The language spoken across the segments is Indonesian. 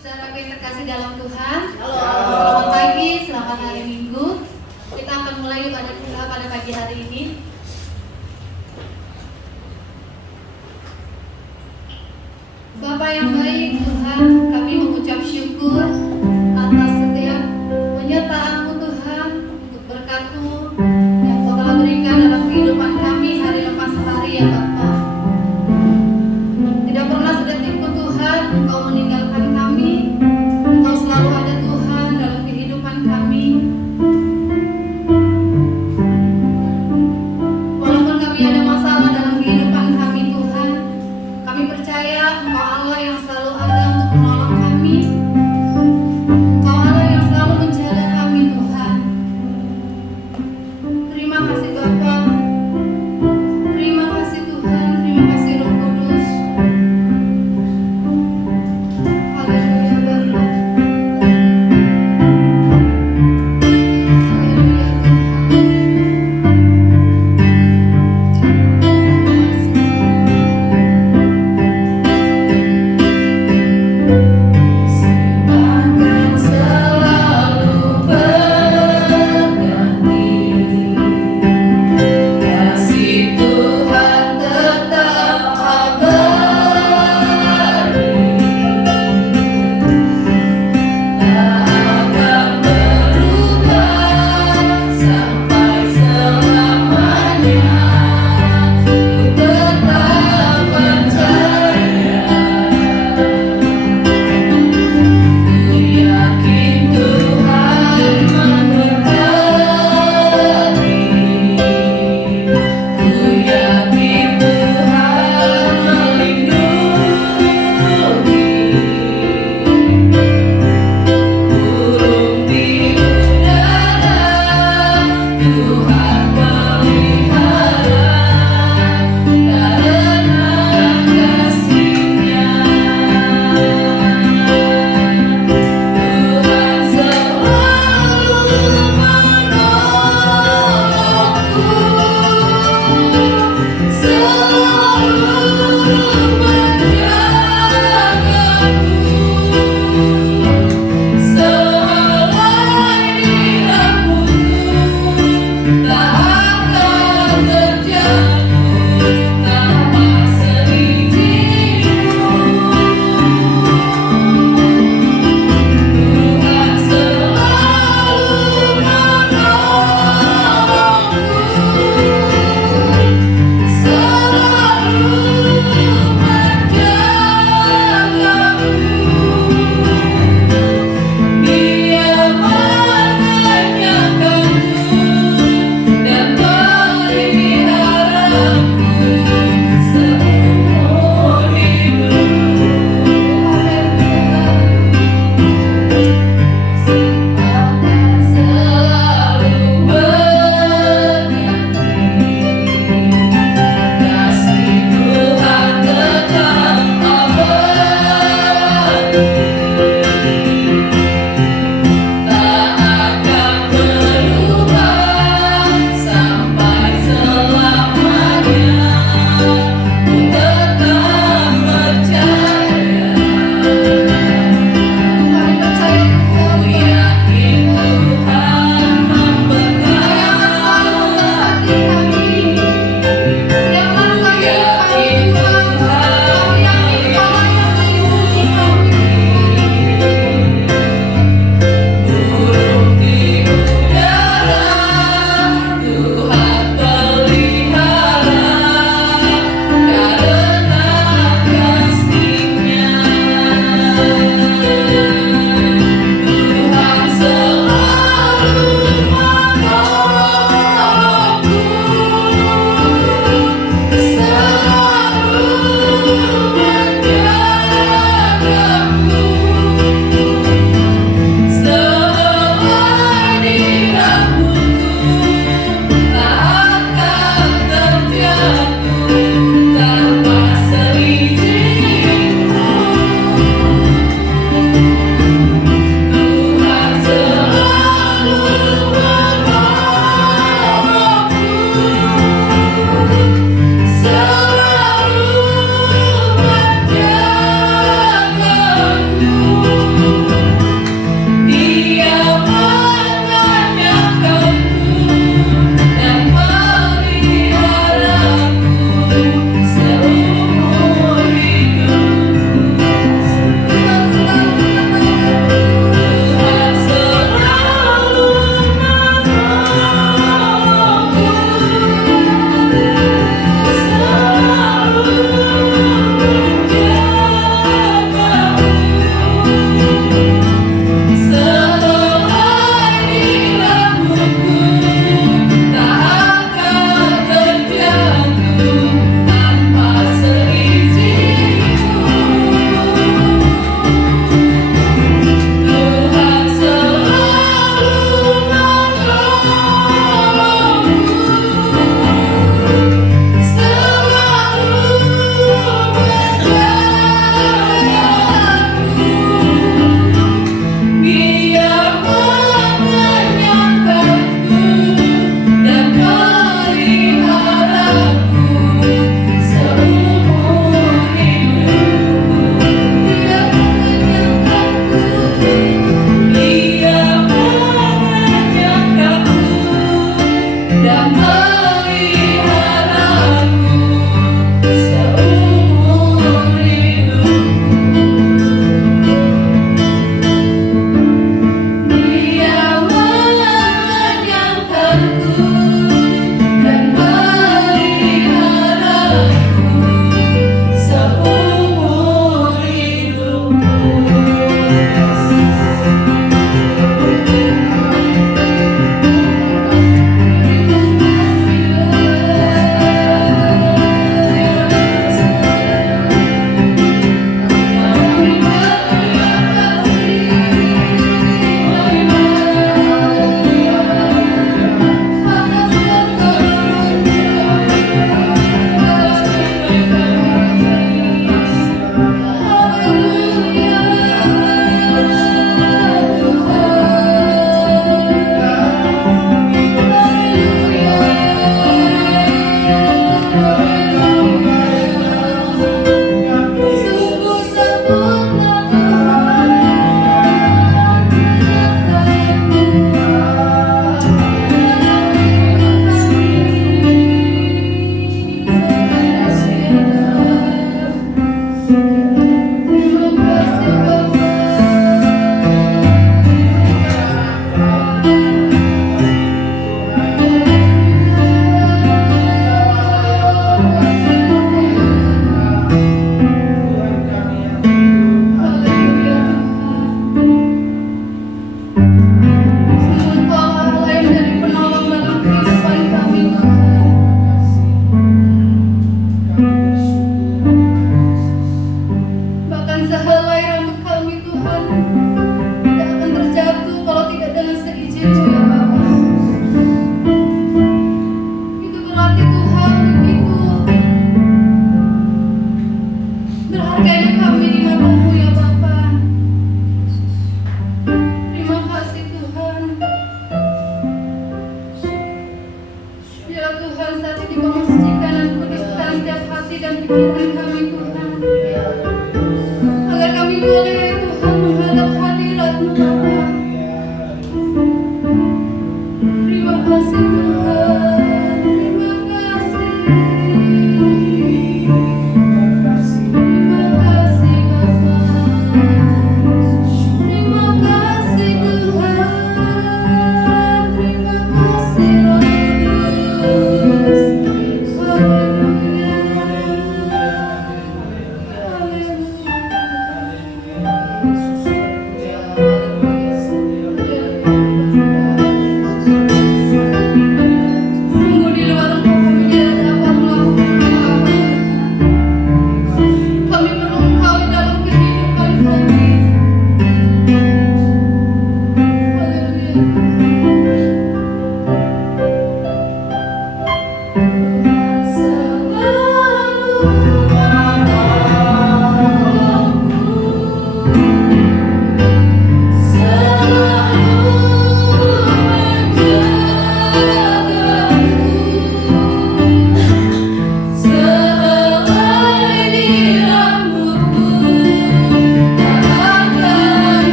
saudara yang terkasih dalam Tuhan. Selamat pagi, selamat hari Minggu. Kita akan mulai pada pagi hari ini. Bapa yang baik Tuhan, kami mengucap syukur atas setiap penyertaan-Mu Tuhan, untuk berkat-Mu yang Kau telah berikan dalam kehidupan kami hari lepas hari ya Bapa. Tidak pernah sedetik pun Tuhan Engkau meninggalkan kami. Engkau selalu ada Tuhan dalam kehidupan kami. Walaupun kami ada masalah dalam kehidupan kami Tuhan, kami percaya Engkau Allah yang selalu ada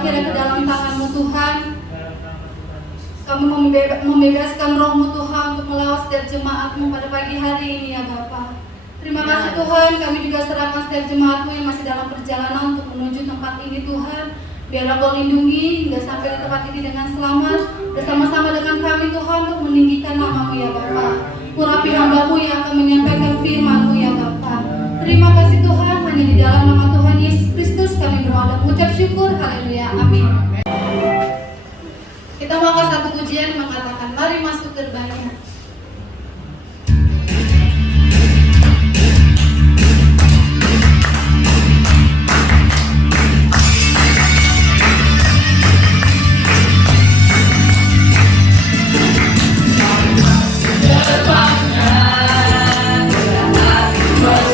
akhirnya ke dalam tangan-Mu Tuhan. Kami membebaskan roh-Mu Tuhan untuk melawat setiap jemaat-Mu pada pagi hari ini ya Bapa. Terima kasih Tuhan, kami juga serahkan setiap jemaat-Mu yang masih dalam perjalanan untuk menuju tempat ini Tuhan. Biarlah Kau lindungi hingga sampai di tempat ini dengan selamat, bersama-sama dengan kami Tuhan untuk meninggikan nama-Mu ya Bapa. Urapi hamba-Mu yang akan menyampaikan firman-Mu ya Bapa. Terima kasih Tuhan, hanya di dalam nama Tuhan Yesus Kristus kami berdoa dan mengucap syukur. Haleluya, amin. Kita mau ke satu pujian mengatakan, mari masuk gerbangnya.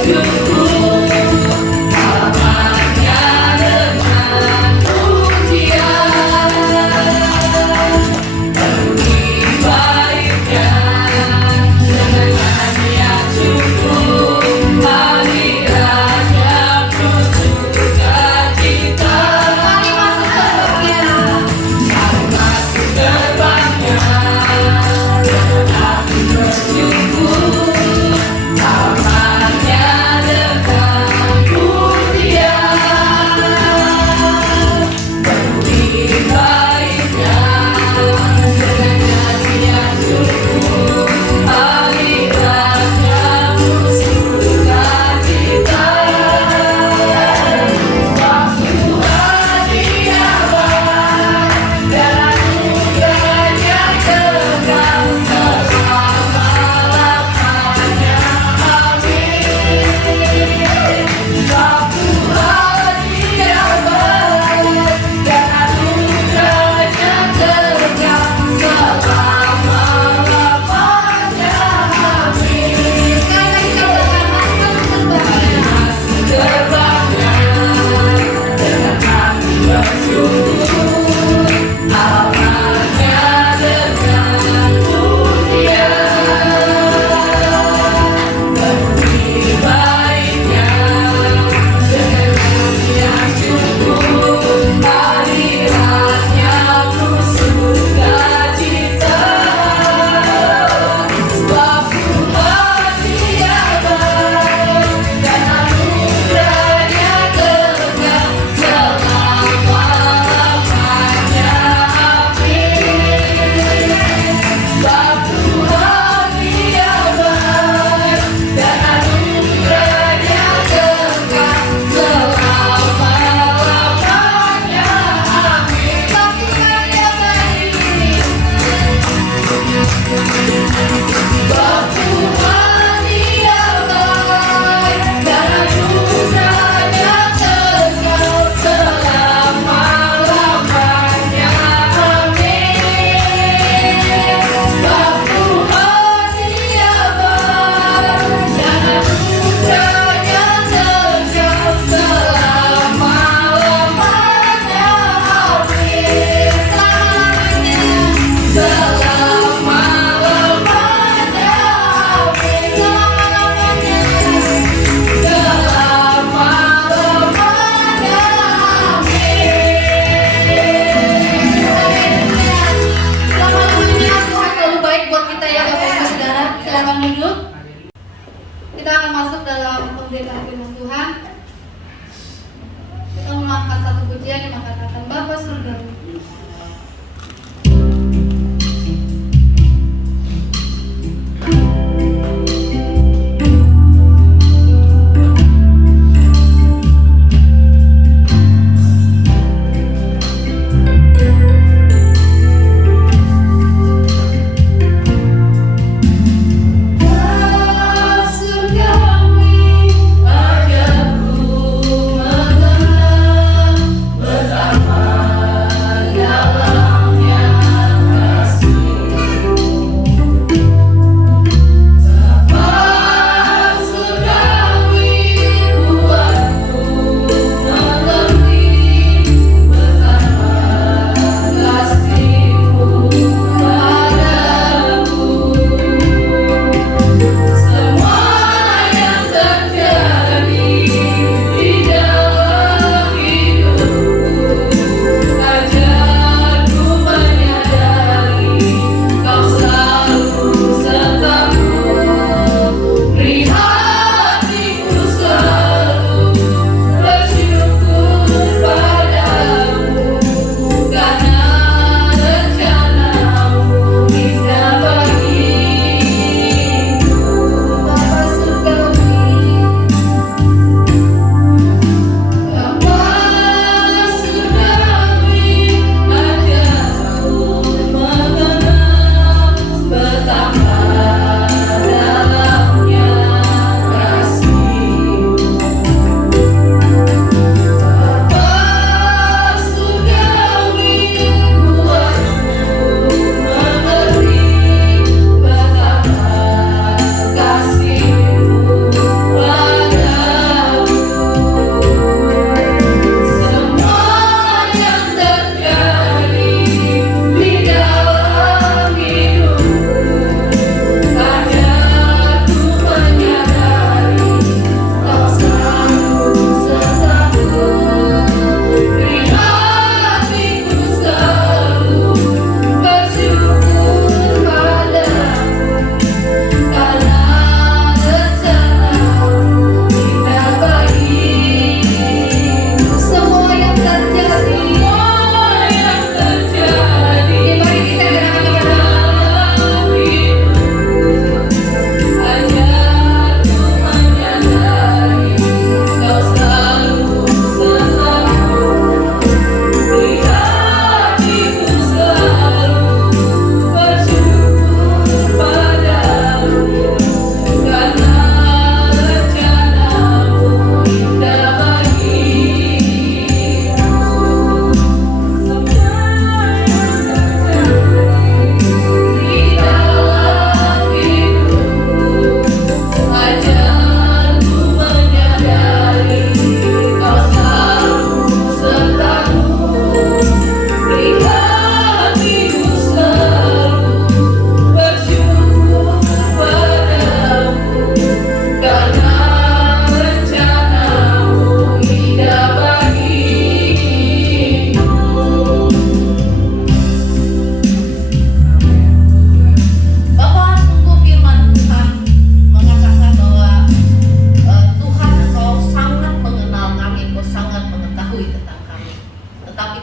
Bersyukur, amatnya dengan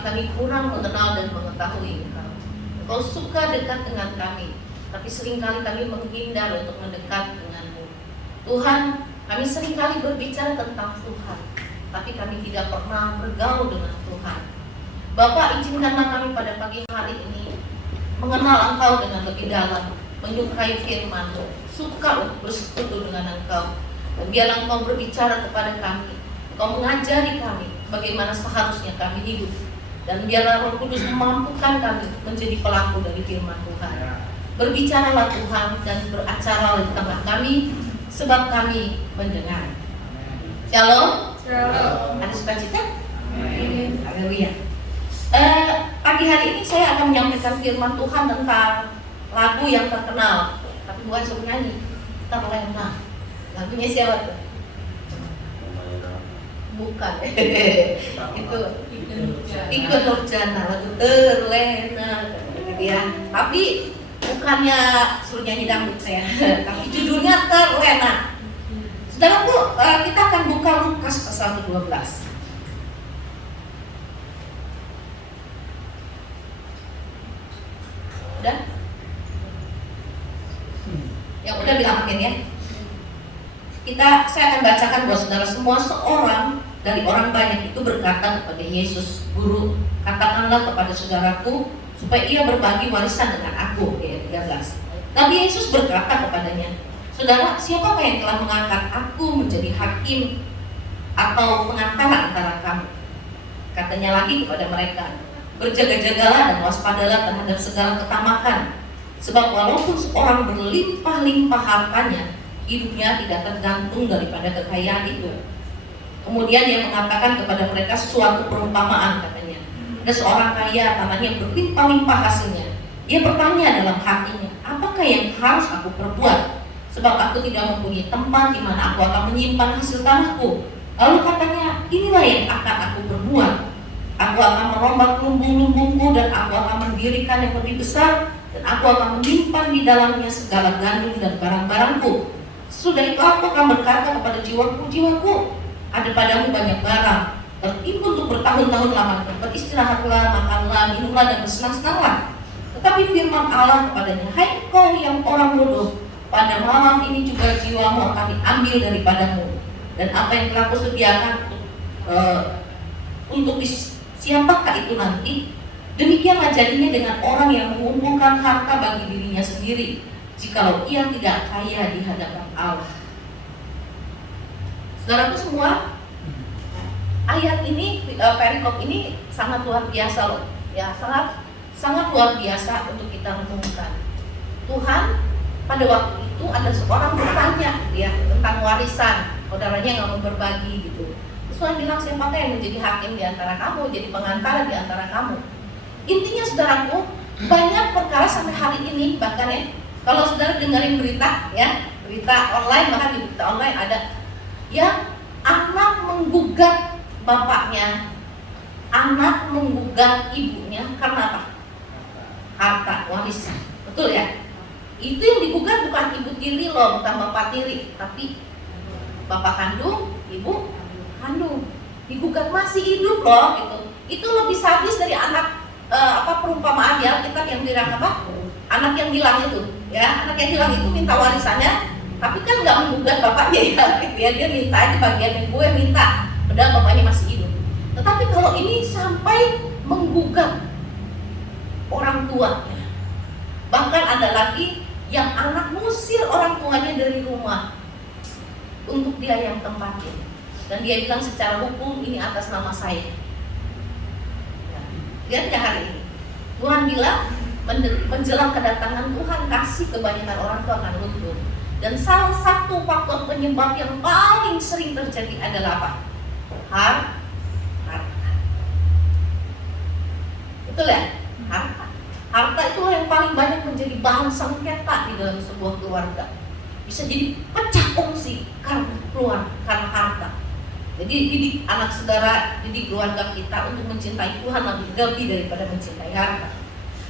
kami kurang mengenal dan mengetahui Engkau. Engkau suka dekat dengan kami, tapi seringkali kami menghindar untuk mendekat dengan-Mu. Tuhan, kami seringkali berbicara tentang Tuhan, tapi kami tidak pernah bergaul dengan Tuhan. Bapak, izinkanlah kami pada pagi hari ini mengenal Engkau dengan lebih dalam, menyukai firman-Mu, suka untuk bersekutu dengan Engkau. Dan biarlah Engkau berbicara kepada kami, Engkau mengajari kami bagaimana seharusnya kami hidup. Dan biarlah Roh Kudus memampukan kami menjadi pelaku dari firman Tuhan. Berbicaralah Tuhan dan beracaralah di tengah kami, sebab kami mendengar. Shalom. Ada sukacita? Haleluya. Pagi hari ini saya akan menyampaikan firman Tuhan tentang lagu yang terkenal, tapi bukan suruh nyanyi, terlena. Lagunya siapa tuh? Bukan. Itu Ikut Nurjana, lagu terlena gitu ya. Tapi bukannya suruh nyanyi dangdut saya, tapi judulnya terlena. Saudaraku, kita akan buka Lukas pasal 12. Udah? Yang udah bilang amin ya. Saya akan bacakan buat saudara semua. Seorang dari orang banyak itu berkata kepada Yesus, Guru, katakanlah kepada saudaraku supaya ia berbagi warisan dengan aku. Ayat 13. Tapi Yesus berkata kepadanya, Saudara, siapakah yang telah mengangkat aku menjadi hakim atau pengantara antara kamu? Katanya lagi kepada mereka, berjaga-jagalah dan waspadalah terhadap segala ketamakan, sebab walaupun seorang berlimpah-limpah hartanya, hidupnya tidak tergantung daripada kekayaan itu. Kemudian dia mengatakan kepada mereka suatu perumpamaan, katanya, ada seorang kaya, tanahnya berlimpah-limpah hasilnya. Dia bertanya dalam hatinya, apakah yang harus aku perbuat? Sebab aku tidak mempunyai tempat di mana aku akan menyimpan hasil tanahku. Lalu katanya, inilah yang akan aku perbuat. Aku akan merombak lumbung-lumbungku dan aku akan mendirikan yang lebih besar, dan aku akan menyimpan di dalamnya segala gandum dan barang-barangku. Sudah itu aku akan berkata kepada jiwaku, jiwaku, ada padamu banyak barang, tertimbun untuk bertahun-tahun lama, beristirahatlah, makanlah, minumlah, dan bersenang-senanglah. Tetapi firman Allah kepadanya, hai kau yang orang bodoh, pada malam ini juga jiwamu akan diambil daripadamu. Dan apa yang telah kusediakan untuk siapakah itu nanti? Demikianlah jadinya dengan orang yang mengumpulkan harta bagi dirinya sendiri, jikalau ia tidak kaya di hadapan Allah. Saudaraku semua, ayat ini, perikop ini sangat luar biasa loh, ya, sangat luar biasa untuk kita renungkan. Tuhan pada waktu itu ada seorang bertanya ya tentang warisan, saudaranya nggak mau berbagi gitu. Terus Tuhan bilang, siapakah yang menjadi hakim di antara kamu, jadi pengantara di antara kamu? Intinya saudaraku, banyak perkara sampai hari ini, bahkan ya, kalau saudara dengerin berita ya, berita online, bahkan di berita online ada yang anak menggugat bapaknya, anak menggugat ibunya karena apa? Harta warisan, betul ya? Itu yang digugat bukan ibu tiri loh, bukan bapak tiri, tapi bapak kandung, ibu kandung. Digugat masih hidup loh, gitu. Itu lebih sadis dari anak perumpamaan ya, kita yang bilang apa? Anak yang hilang itu, ya, anak yang hilang itu minta warisannya, tapi kan nggak menggugat bapaknya ya, gitu ya, dia minta itu bagian yang gue minta, padahal bapaknya masih hidup. Tetapi kalau ini sampai menggugat orang tuanya, bahkan ada lagi yang anak musir orang tuanya dari rumah untuk dia yang tempatin, dan dia bilang secara hukum ini atas nama saya. Lihat ya hari ini Tuhan bilang menjelang kedatangan Tuhan, kasih kebanyakan orang tua akan luntur. Dan salah satu faktor penyebab yang paling sering terjadi adalah apa? Harta. Betul ya? Harta. Harta itu yang paling banyak menjadi bahan sengketa di dalam sebuah keluarga. Bisa jadi pecah kongsi karena harta. Jadi didik anak saudara, didik keluarga kita untuk mencintai Tuhan lebih daripada mencintai harta.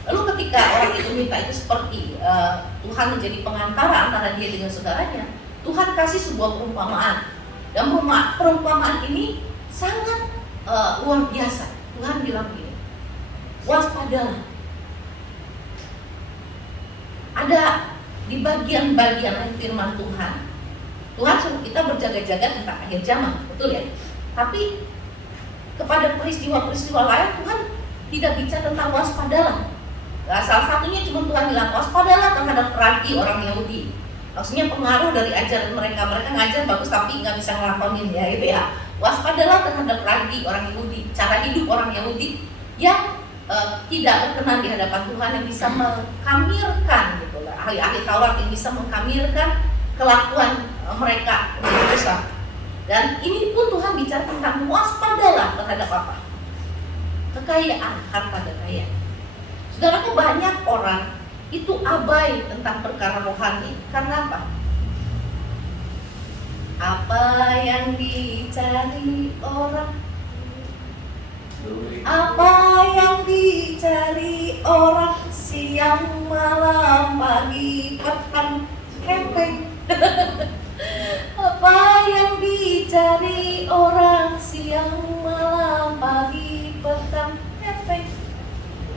Lalu ketika orang itu minta itu seperti Tuhan menjadi pengantara antara dia dengan saudaranya, Tuhan kasih sebuah perumpamaan. Dan perumpamaan ini sangat luar biasa. Tuhan bilang begini, waspadalah. Ada di bagian-bagian firman Tuhan, Tuhan suruh kita berjaga-jaga tentang akhir zaman, betul ya? Tapi kepada peristiwa-peristiwa lain Tuhan tidak bicara tentang waspadalah. Nah, salah satunya cuma Tuhan bilang waspadalah terhadap ragi orang Yahudi. Maksudnya pengaruh dari ajaran mereka ngajar bagus tapi nggak bisa ngelakonin ya gitu ya. Waspadalah terhadap ragi orang Yahudi, cara hidup orang Yahudi yang tidak berkenan di hadapan Tuhan, yang bisa mengkamirkan gitu lah. Ahli-ahli Taurat yang bisa mengkamirkan kelakuan mereka untuk Islam. Dan ini pun Tuhan bicara tentang waspadalah terhadap apa? Kekayaan, harta kekayaan. Saudaraku, banyak orang itu abai tentang perkara rohani. Karena apa? Apa yang dicari orang? Apa yang dicari orang? Siang, malam, pagi, petang, camping. Apa yang dicari orang? Siang, malam, pagi, petang, camping.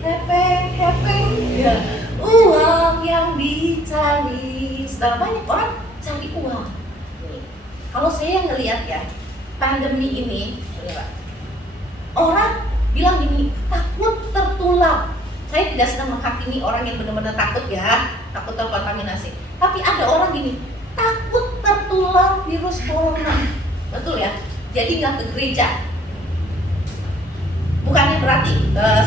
Hepeng, ya. Uang yang dicari. Setelah banyak orang cari uang. Kalau saya ngelihat ya, pandemi ini, orang bilang gini, takut tertular. Saya tidak sedang menghakimi orang yang benar-benar takut ya, takut terkontaminasi. Tapi ada orang gini, takut tertular virus corona. Betul ya? Jadi nggak ke gereja. Bukannya berarti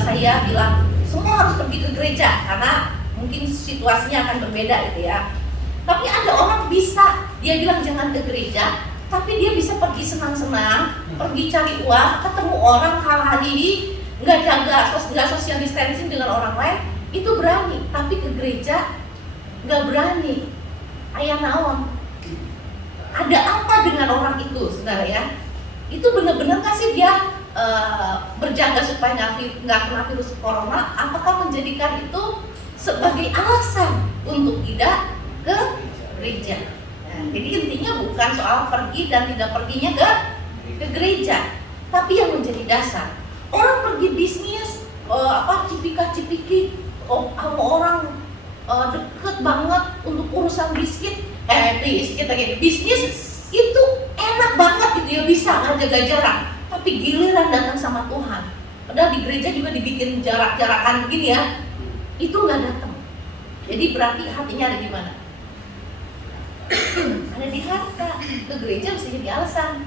saya bilang semua harus pergi ke gereja karena mungkin situasinya akan berbeda gitu ya. Tapi ada orang bisa, dia bilang jangan ke gereja, tapi dia bisa pergi senang-senang, pergi cari uang, ketemu orang hari-hari, nggak jaga social distancing dengan orang lain, itu berani. Tapi ke gereja nggak berani. Ayah naon. Ada apa dengan orang itu, saudara ya? Itu benar-benar nggak sih dia berjaga supaya nggak kena virus corona? Apakah menjadikan itu sebagai alasan untuk tidak ke gereja? Nah, jadi intinya bukan soal pergi dan tidak perginya ke gereja, tapi yang menjadi dasar. Orang pergi bisnis, cipika-cipiki, sama orang deket banget untuk urusan bisnis itu enak banget gitu ya, bisa ngejaga jarak. Tapi giliran datang sama Tuhan, padahal di gereja juga dibikin jarak-jarakan begini ya, itu nggak datang. Jadi berarti hatinya ada di mana? Ada di harta. Ke gereja bisa jadi alasan.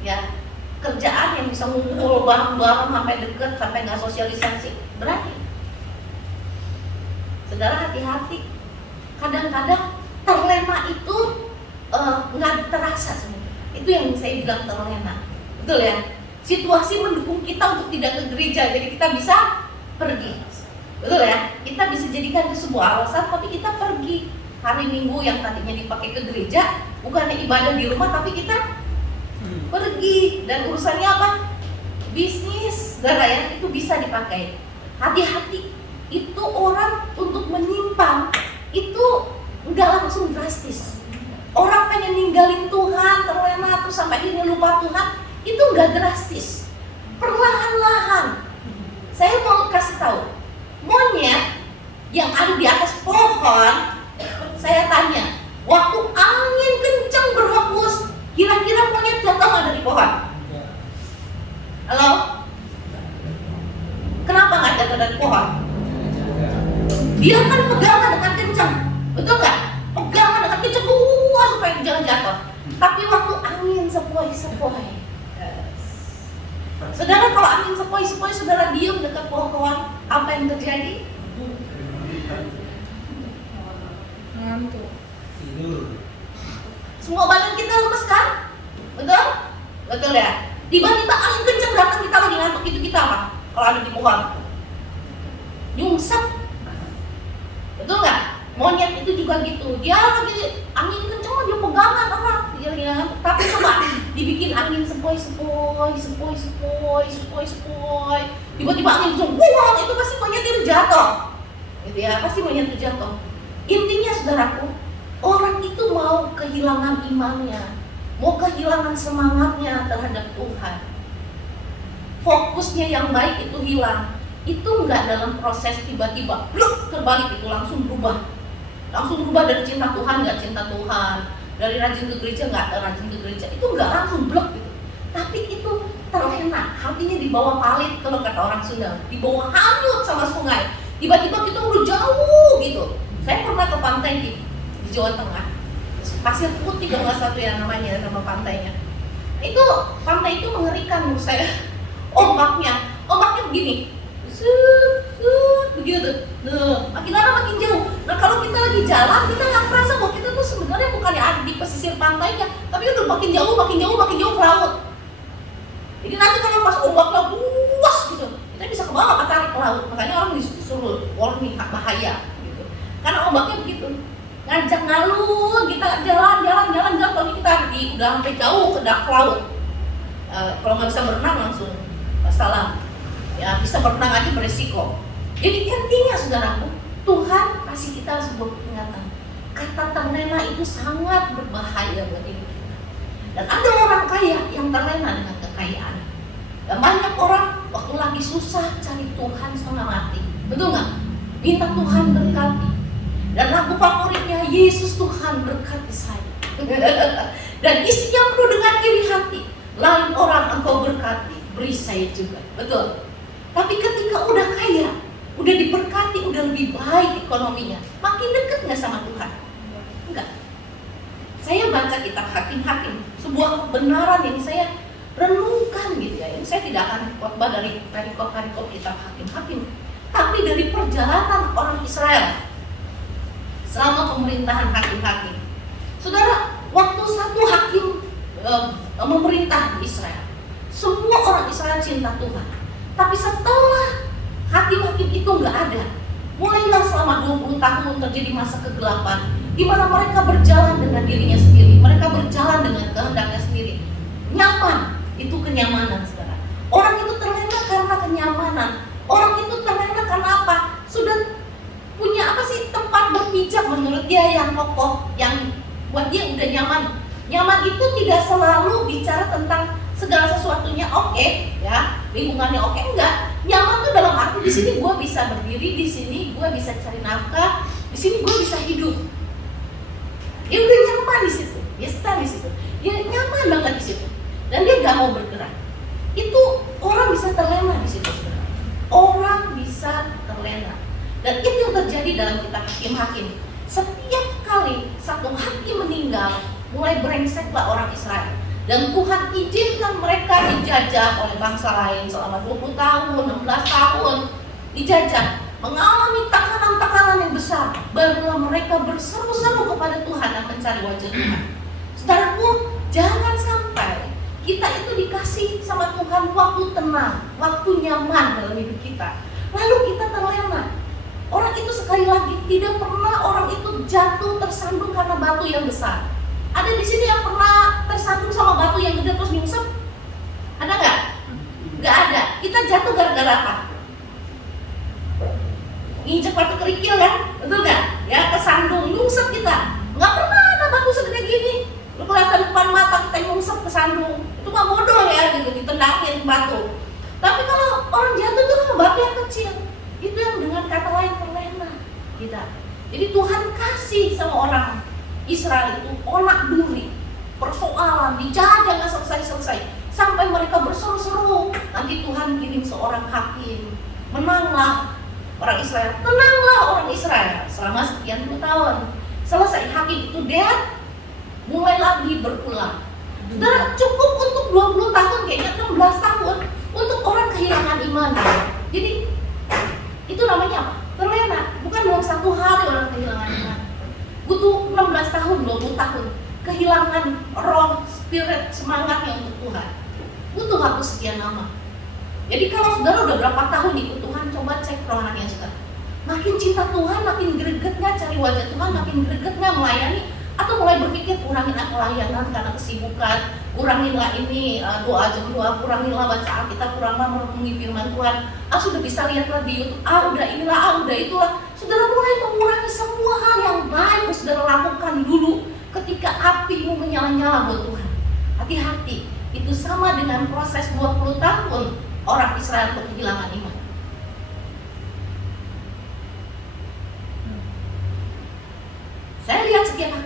Ya, kerjaan yang bisa ngumpul bareng-bareng sampai deket, sampai nggak sosialisasi, berani. Saudara hati-hati. Kadang-kadang terlena itu nggak terasa sebenarnya. Itu yang saya bilang terlena. Betul ya? Situasi mendukung kita untuk tidak ke gereja, jadi kita bisa pergi. Betul ya? Kita bisa jadikan itu sebuah alasan, tapi kita pergi. Hari Minggu yang tadinya dipakai ke gereja, bukannya ibadah di rumah, tapi kita pergi. Dan urusannya apa? Bisnis, saudara ya, itu bisa dipakai. Hati-hati, itu orang untuk menyimpang, itu enggak langsung drastis. Orang pengen ninggalin Tuhan, terlena tuh sampai ini lupa Tuhan, itu enggak drastis. Perlahan-lahan. Saya mau kasih tahu, monyet yang ada di atas pohon, saya tanya, waktu angin kencang berhembus, kira-kira monyet jatuh nggak dari pohon? Halo? Kenapa nggak jatuh dari pohon? Dia kan pegangan dengan kencang, betul nggak? Pegangan dengan kencang, supaya jangan jatuh. Tapi waktu angin sepoi-sepoi, saudara, kalau angin sepoi-sepoi, saudara diam dekat pohon, apa yang terjadi? Ngantuk. Tidur. Semua badan kita lemes kan? Betul? Betul ya? Tiba-tiba angin kencang datang, kita lagi ngantuk, itu kita apa? Kalau ada di pohon nyungsep. Betul nggak? Monyet itu juga gitu. Dia lagi angin kencang, dia pegangan orang, dia lagi ngantuk. Tapi coba dibikin angin sepoi-sepoi, tiba-tiba angin kencang, wah, itu pasti monyet itu jatuh. Gitu ya, pasti monyet itu jatuh. Intinya saudaraku, orang itu mau kehilangan imannya, mau kehilangan semangatnya terhadap Tuhan. Fokusnya yang baik itu hilang. itu nggak dalam proses tiba-tiba bluk terbalik, itu langsung berubah dari cinta Tuhan nggak cinta Tuhan, dari rajin ke gereja nggak rajin ke gereja, itu nggak langsung blok gitu. Tapi itu terlena, hatinya di bawah palit kalau kata orang Sunda, di bawah hanyut sama sungai. Tiba-tiba kita udah jauh gitu. Saya pernah ke pantai di Jawa Tengah, Pasir Putih kalau nggak satu yang namanya, nama pantainya. Itu pantai itu mengerikan menurut saya. Ombaknya begini, begitu. Makin lama makin jauh. Nah kalau kita lagi jalan, kita nggak merasa bahwa kita tuh sebenarnya bukannya ada di pesisir pantainya, tapi udah makin jauh ke laut. Jadi nanti kalau pas ombaknya luas gitu, kita bisa ke bawah ketarik ke laut. Makanya orang disuruh warning bahaya gitu. Karena ombaknya begitu, ngajak ngalur, kita jalan, tapi kita udah sampai jauh ke laut. Kalau nggak bisa berenang langsung salah. Ya bisa berenang aja beresiko. Jadi intinya saudaraku, Tuhan kasih kita sebuah peringatan. Kata terlena itu sangat berbahaya buat hidup kita. Dan ada orang kaya yang terlena dengan kekayaan. Dan banyak orang waktu lagi susah cari Tuhan setengah mati. Betul nggak? Minta Tuhan berkati. Dan lagu favoritnya, Yesus Tuhan berkati saya. Dan isinya penuh dengan iri hati. Lain orang engkau berkati, beri saya juga. Betul. Tapi ketika udah kaya, udah diberkati, udah lebih baik ekonominya, makin deket nggak sama Tuhan? Enggak. Saya baca kitab Hakim-Hakim, sebuah kebenaran yang saya renungkan gitu ya. Ini saya tidak akan khotbah dari perikop kitab Hakim-Hakim, tapi dari perjalanan orang Israel selama pemerintahan Hakim-Hakim. Saudara, waktu satu hakim memerintah di Israel, semua orang Israel cinta Tuhan. Tapi setelah hakim-hakim itu nggak ada, mulailah selama 20 tahun terjadi masa kegelapan, di mana mereka berjalan dengan dirinya sendiri, mereka berjalan dengan kehendaknya sendiri. Nyaman, itu kenyamanan, saudara. Orang itu terlena karena kenyamanan. Orang itu terlena karena apa? Sudah punya apa sih, tempat berpijak menurut dia yang kokoh, yang buat dia udah nyaman. Nyaman itu tidak selalu bicara tentang segala sesuatunya oke, ya, lingkungannya oke, enggak. Nyaman tuh dalam arti di sini gue bisa berdiri, di sini gue bisa cari nafkah, di sini gue bisa hidup. Dia udah nyaman di situ, dia stand di situ, dia nyaman banget di situ, dan dia nggak mau bergerak. Itu orang bisa terlena di situ, sebenarnya. Orang bisa terlena, dan itu yang terjadi dalam kitab Hakim-Hakim. Setiap kali satu hakim meninggal, mulai brengseklah orang Israel. Dan Tuhan izinkan mereka dijajah oleh bangsa lain selama 20 tahun, 16 tahun dijajah, mengalami tekanan-tekanan yang besar. Barulah mereka berseru-seru kepada Tuhan dan mencari wajah Tuhan. Saudaraku, jangan sampai kita itu dikasih sama Tuhan waktu tenang, waktu nyaman dalam hidup kita, lalu kita terlena. Orang itu sekali lagi tidak pernah orang itu jatuh tersandung karena batu yang besar. Ada di sini yang pernah tersandung sama batu yang gede terus nyungsep? Ada nggak? Nggak ada. Kita jatuh gara-gara apa? Nginjek batu kerikil kan? Betul nggak? Ya, kesandung, nyungsep kita. Nggak pernah ada batu segede gini. Lu kelihatan depan mata kita nyungsep kesandung. Itu mah bodoh ya, gitu, ditendangin batu. Tapi kalau orang jatuh itu kan batu yang kecil. Itu yang dengan kata lain terlena kita. Jadi Tuhan kasih sama orang Israel itu onak duri, persoalan dijajah nggak selesai-selesai, sampai mereka berseru-seru. Nanti Tuhan kirim seorang hakim, menanglah orang Israel, tenanglah orang Israel selama sekian puluh tahun. Selesai hakim itu dead, mulai lagi berulang. Sudah cukup untuk 20 tahun, kayaknya 16 tahun untuk orang kehilangan iman. Jadi itu namanya apa? Terlena. Bukan dalam satu hari orang kehilangan iman. Butuh 16 tahun, 20 tahun. Kehilangan roh, spirit, semangatnya untuk Tuhan. Butuh waktu sekian lama. Jadi kalau saudara udah berapa tahun ikut Tuhan, coba cek rohaninya saudara. Makin cinta Tuhan, makin gregetnya cari wajah Tuhan, makin gregetnya melayani, atau mulai berpikir kurangin pelayanan karena kesibukan, kuranginlah ini doa jam 2, kuranginlah baca Alkitab, kuranglah merenungi firman Tuhan. Sudah bisa lihatlah di YouTube, udah inilah, udah itulah. Saudara mulai mengurangi semua hal yang baik yang saudara lakukan dulu ketika apimu menyala-nyala buat Tuhan. Hati-hati, itu. Itu sama dengan proses 20 tahun orang Israel kehilangan iman.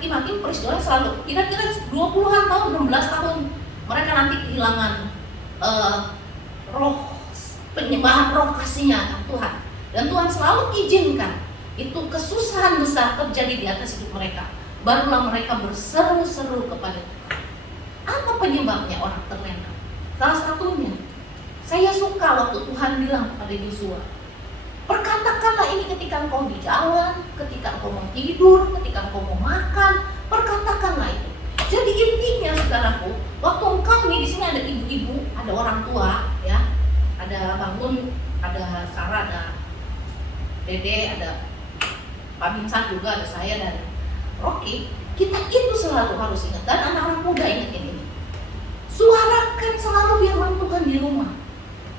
hakim-hakim peristiwanya selalu kira-kira 20-an tahun, 16 tahun mereka nanti kehilangan roh penyembahan, roh kasihnya Tuhan. Dan Tuhan selalu izinkan itu kesusahan besar terjadi di atas hidup mereka. Barulah mereka berseru-seru kepada Tuhan. Apa penyebabnya orang terlena? Salah satunya, saya suka waktu Tuhan bilang kepada Yosua, perkatakanlah ini ketika engkau di jalan, ketika engkau mau tidur, ketika engkau mau makan, perkatakanlah itu. Jadi intinya saudaraku, waktu engkau ini di sini ada ibu-ibu, ada orang tua, ya, ada Bangun, ada Sarah, ada Dede, ada Pak Binsan juga, ada saya dan Rocky. Kita itu selalu harus ingat, dan anak-anak muda ingat ini. Suarakan selalu firman Tuhan di rumah.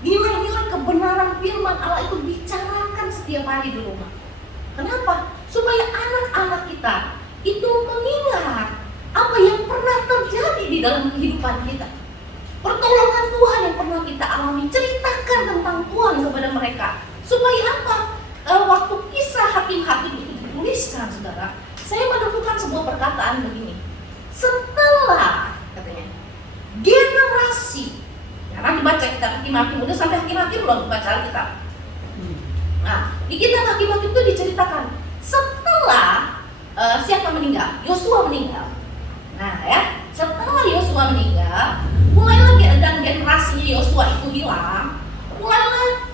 Nilai-nilai kebenaran firman Allah itu bicarakan setiap hari di rumah. Kenapa? Supaya anak-anak kita itu mengingat apa yang pernah terjadi di dalam kehidupan kita. Pertolongan Tuhan yang pernah kita alami, ceritakan tentang Tuhan kepada mereka. Supaya apa? Waktu kisah hakim-hakim itu dituliskan, saudara, saya menemukan sebuah perkataan begini. Setelah, katanya, generasi, ya, nanti baca kitab hakim-hakim, udah sampai hakim-hakim belum baca Alkitab. Nah, di kitab hakim-hakim itu diceritakan setelah siapa meninggal? Yosua meninggal. Nah, ya, setelah Yosua meninggal, mulailah dan generasinya Yosua itu hilang, mulailah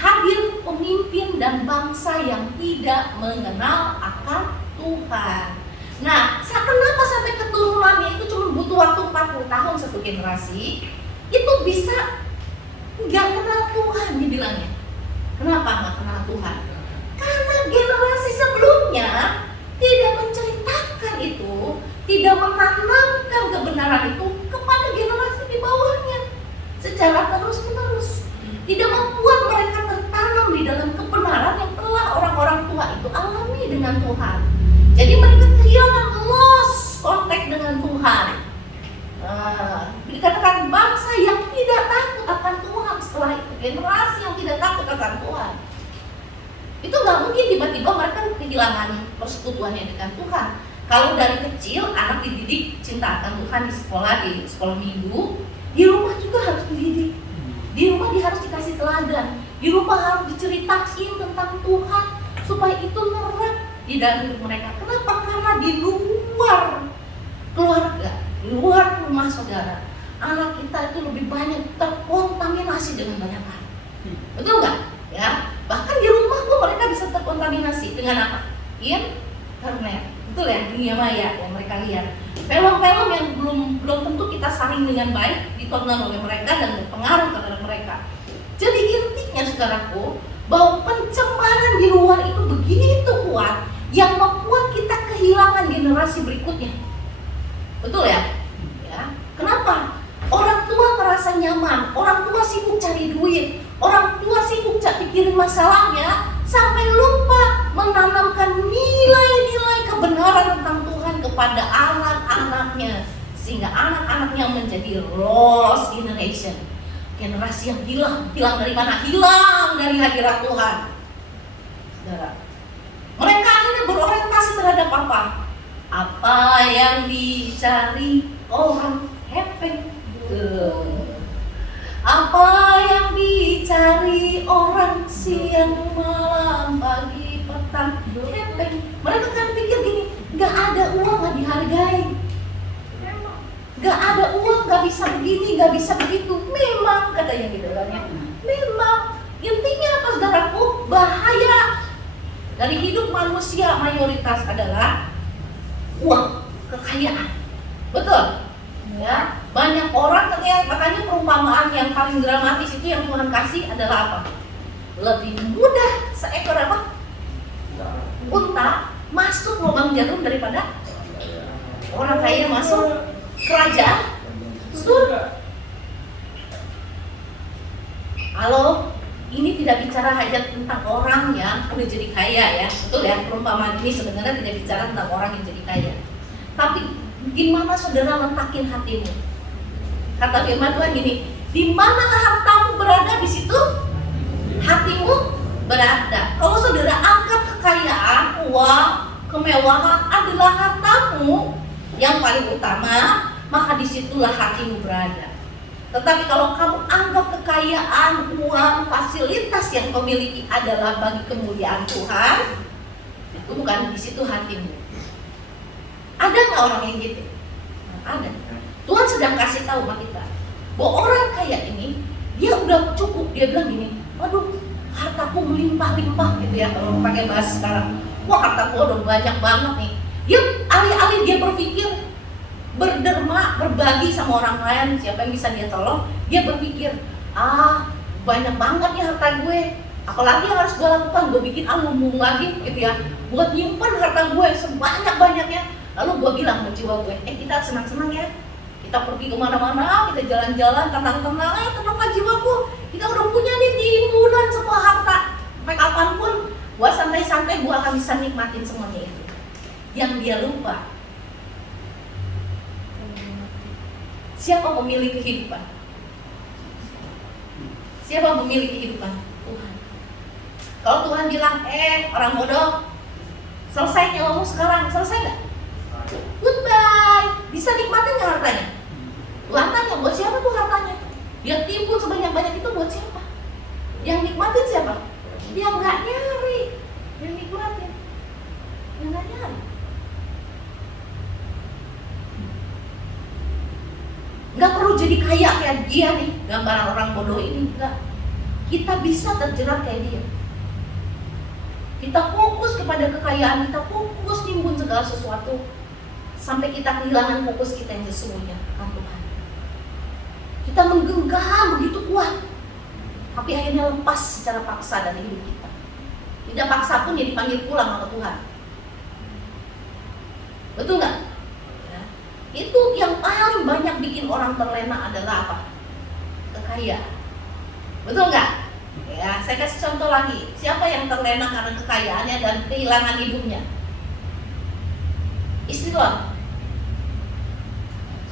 hadir pemimpin dan bangsa yang tidak mengenal akan Tuhan. Nah, kenapa sampai keturunannya itu cuma butuh waktu 40 tahun satu generasi, itu bisa nggak kenal Tuhan dibilangnya. Kenapa nggak kenal Tuhan? Karena generasi sebelumnya tidak menceritakan itu, tidak menanamkan kebenaran itu kepada generasi di bawahnya secara terus-menerus. Tidak membuat mereka tertanam di dalam kebenaran yang telah orang-orang tua itu alami dengan Tuhan. Jadi mereka kehilangan lost kontak dengan Tuhan. Dikatakan bangsa yang tidak takut akan Tuhan setelah itu, generasi yang tidak takut akan Tuhan. Itu nggak mungkin tiba-tiba mereka kehilangan persekutuannya dengan Tuhan. Kalau dari kecil anak dididik cinta akan Tuhan di sekolah minggu, di rumah juga harus dididik. Di rumah dia harus dikasih teladan, di rumah harus diceritain tentang Tuhan supaya itu merekam di dalam hidup mereka. Kenapa? Karena di luar keluarga, di luar rumah saudara, anak kita itu lebih banyak terkontaminasi dengan banyak hal. Betul nggak? Ya, bahkan di rumah pun mereka bisa terkontaminasi dengan apa? Internet. Betul ya, dunia maya yang mereka lihat. Film-film yang belum tentu kita saring dengan baik ditonton oleh mereka dan berpengaruh terhadap mereka. Jadi intinya saudaraku, bahwa pencemaran di luar itu begitu kuat yang membuat kita kehilangan generasi berikutnya. Betul ya? Ya. Kenapa? Orang tua merasa nyaman, orang tua sibuk cari duit, orang tua sibuk pikirin masalahnya, sampai lupa menanamkan nilai-nilai kebenaran tentang Tuhan kepada anak-anaknya, sehingga anak-anaknya menjadi lost generation, generasi yang hilang dari mana? Hilang dari hadirat Tuhan. Saudara, mereka akhirnya berorientasi terhadap apa? Apa yang dicari orang hepeng? Apa yang dicari orang siang malam pagi petang hepeng? Mereka kan pikir gini, nggak ada uang nggak dihargai, nggak ada uang nggak bisa begini, nggak bisa begitu. Memang katanya gitu kan ya. Memang intinya apa saudaraku? Bahaya dari hidup manusia mayoritas adalah uang, kekayaan. Betul? Ya, banyak orang makanya perumpamaan yang paling dramatis itu yang Tuhan kasih adalah apa? Lebih mudah seekor apa? Unta masuk lubang jarum daripada orang kaya masuk kerajaan surga. Halo, ini tidak bicara hanya tentang orang yang udah jadi kaya ya. Betul ya, perumpamaan ini sebenarnya tidak bicara tentang orang yang jadi kaya. Tapi gimana saudara letakin hatimu? Kata firman Tuhan gini, di mana hartamu berada, di situ hatimu berada. Kalau saudara anggap kekayaan, uang, kemewahan adalah hartamu, kamu yang paling utama, maka disitulah hatimu berada. Tetapi kalau kamu anggap kekayaan, uang, fasilitas yang kau miliki adalah bagi kemuliaan Tuhan, itu bukan di situ hatimu. Ada nggak orang yang gitu? Nah, ada. Tuhan sedang kasih tahu sama kita bahwa orang kaya ini dia udah cukup. Dia bilang gini, waduh, hartaku melimpah-limpah gitu ya, kalau pakai bahasa sekarang. Wah, hartaku udah banyak banget nih. Dia alih-alih dia berpikir berderma, berbagi sama orang lain, siapa yang bisa dia tolong, dia berpikir, banyak banget nih harta gue, apalagi yang harus gue lakukan, gue bikin lumbung lagi gitu ya, buat nyimpan harta gue sebanyak-banyaknya. Lalu gue bilang sama jiwa gue, kita senang-senang ya, kita pergi kemana-mana, kita jalan-jalan, tenang-tenang, tenanglah jiwaku, kita udah punya nih timbunan semua harta, sampai kapanpun gue santai-santai, gue akan bisa nikmatin semuanya itu. Yang dia lupa, siapa pemilik kehidupan? Siapa pemilik kehidupan? Tuhan. Kalau Tuhan bilang, orang bodoh, selesai nyawamu sekarang, selesai nggak? Goodbye. Bisa nikmatin nggak hartanya? Tuhan tanya, buat siapa tuh hartanya? Dia timbul sebanyak-banyak itu buat siapa? Yang nikmatin siapa? Dia nggak nyari, yang nikmatin, yang nggak nyari. Nggak perlu jadi kaya kayak dia nih, gambaran orang bodoh ini. Enggak. Kita bisa terjerat kayak dia. Kita fokus kepada kekayaan, kita fokus nimbun segala sesuatu, sampai kita kehilangan fokus kita yang sesungguhnya akan Tuhan. Kita menggenggam begitu kuat, tapi akhirnya lepas secara paksa dari hidup kita. Tidak paksa pun jadi dipanggil pulang oleh Tuhan. Betul nggak? Itu yang paling banyak bikin orang terlena adalah apa? Kekayaan. Betul nggak? Ya, saya kasih contoh lagi. Siapa yang terlena karena kekayaannya dan kehilangan hidupnya? Istri Lot.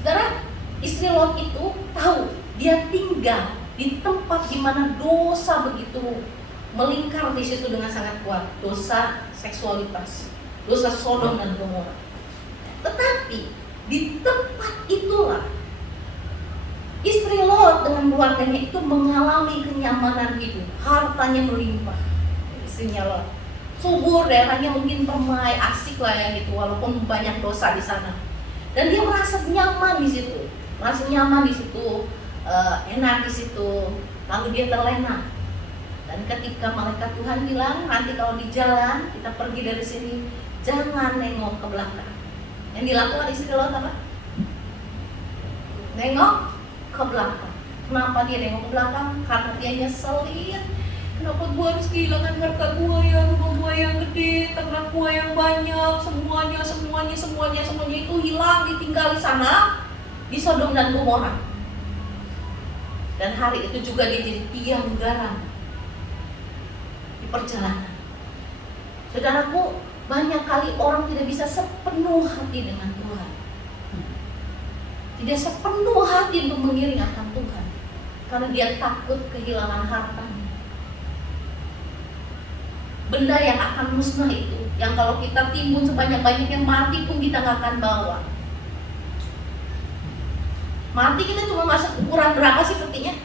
Saudara, istri Lot itu tahu dia tinggal di tempat di mana dosa begitu melingkar di situ dengan sangat kuat. Dosa seksualitas, dosa Sodom dan Gomora. Tetapi di tempat itulah istri Lot dengan keluarganya itu mengalami kenyamanan hidup, hartanya melimpah. Istrinya Lot subur, daerahnya mungkin permai, asik lah ya gitu, walaupun banyak dosa di sana. Dan dia merasa nyaman di situ, enak di situ. Lalu dia terlena. Dan ketika malaikat Tuhan bilang, nanti kalau di jalan kita pergi dari sini, jangan nengok ke belakang. Yang dilakukan istri Lot apa? Nengok ke belakang. Kenapa dia nengok ke belakang? Karena dia nyeselin. Kenapa gua harus kehilangan harta gua ya, rumah gua yang gede, ternak gua yang banyak, semuanya itu hilang, ditinggal di sana, di Sodom dan Gomora. Dan hari itu juga dia jadi tiang garam di perjalanan. Saudaraku, banyak kali orang tidak bisa sepenuh hati dengan Tuhan. Tidak sepenuh hati untuk mengiring akan Tuhan, karena dia takut kehilangan hartanya. Benda yang akan musnah itu, yang kalau kita timbun sebanyak-banyaknya, mati pun kita gak akan bawa. Mati kita cuma masuk ukuran berapa sih petinya?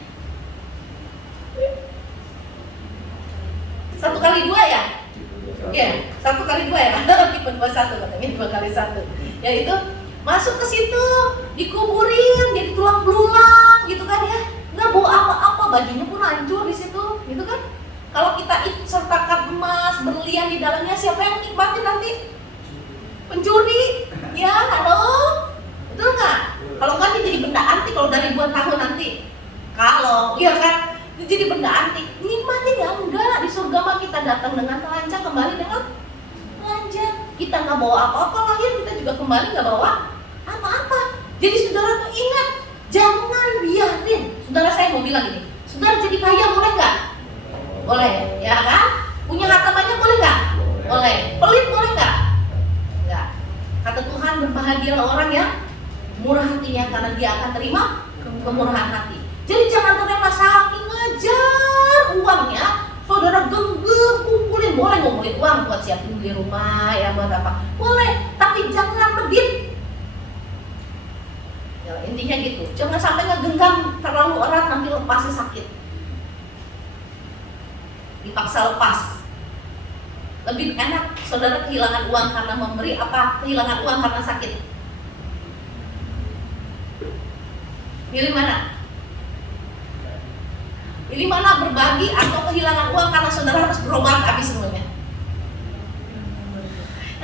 1x2 ya? Ya, 1x2 ya? Tipe 21 katanya, 2x1. Yaitu masuk ke situ, dikuburin, jadi tulang belulang gitu kan ya. Nggak bawa apa-apa, bajunya pun hancur di situ, gitu kan? Kalau kita sertakan emas, berlian di dalamnya, siapa yang nikmatin nanti? Pencuri, ya, halo, betul nggak? Kalau nggak jadi benda antik kalau dari ribuan tahun nanti. Kalau, iya kan, jadi benda antik, nikmatin ya enggak. Di surga mah kita datang dengan telanjang, kembali dengan telanjang. Kita nggak bawa apa-apa, lahir kita juga kembali nggak bawa apa-apa. Jadi saudara tuh ingat, jangan biarin. Saudara, saya mau bilang ini, saudara jadi kaya boleh nggak? Boleh, ya kan? Punya harta banyak boleh nggak? Boleh. Pelit boleh nggak? Nggak. Kata Tuhan, berbahagialah orang yang murah hatinya, karena dia akan terima kemurahan hati. Jadi jangan terlena saking ngejar uangnya, saudara genggam kumpulin. Boleh ngumpulin uang buat siapin beli rumah, ya buat apa? Boleh, tapi jangan terbit. Ya, intinya gitu. Jangan sampai ngegenggam terlalu erat, nanti lepasnya sakit. Dipaksa lepas. Lebih enak saudara kehilangan uang karena memberi apa kehilangan uang karena sakit? Pilih mana? Pilih mana, berbagi atau kehilangan uang karena saudara harus berobat habis semuanya?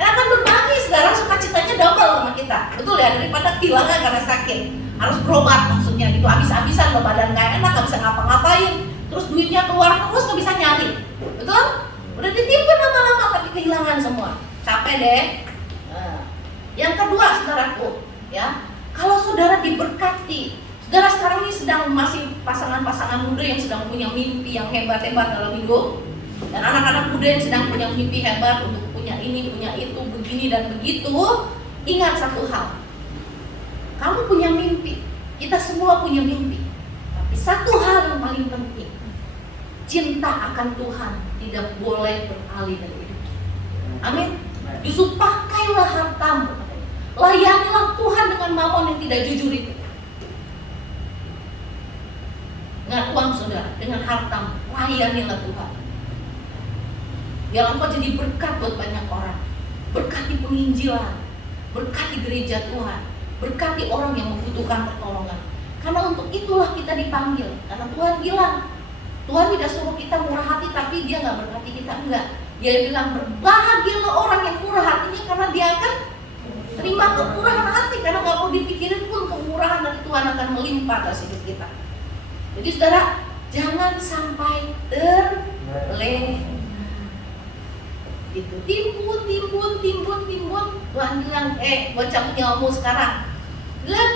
Enakan berbagi, saudara sukacitanya double sama kita, betul ya, daripada kehilangan karena sakit. Harus berobat maksudnya gitu, habis-habisan lo, badan gak enak, gak bisa ngapa-ngapain, terus duitnya keluar terus gak bisa nyari, betul? Udah ditimpan lama-lama tapi kehilangan semua, capek deh. Nah, yang kedua saudaraku, ya, kalau saudara diberkati, saudara sekarang ini sedang masih pasangan-pasangan muda yang sedang punya mimpi yang hebat-hebat dalam hidup, dan anak-anak muda yang sedang punya mimpi hebat untuk punya ini, punya itu, begini dan begitu. Ingat satu hal, kamu punya mimpi, kita semua punya mimpi, tapi satu hal yang paling penting, cinta akan Tuhan tidak boleh beralih dari hidup kita. Amin. Justru pakailah hartamu, layanilah Tuhan dengan mamon yang tidak jujur itu. Dengan uang saudara, dengan hartamu, layanilah Tuhan. Biar engkau jadi berkat buat banyak orang. Berkati penginjilan, berkati gereja Tuhan, berkati orang yang membutuhkan pertolongan. Karena untuk itulah kita dipanggil. Karena Tuhan bilang, Tuhan tidak suruh kita murah hati tapi dia nggak berkati kita, enggak. Dia bilang berbahagialah orang yang murah hatinya karena dia akan terima kemurahan hati. Karena nggak mau dipikirin pun kemurahan dari Tuhan akan melimpah atas hidup kita. Jadi saudara, jangan sampai terlena. Itu timbun. Tuhan bilang, bocah punya umur sekarang. Bilang,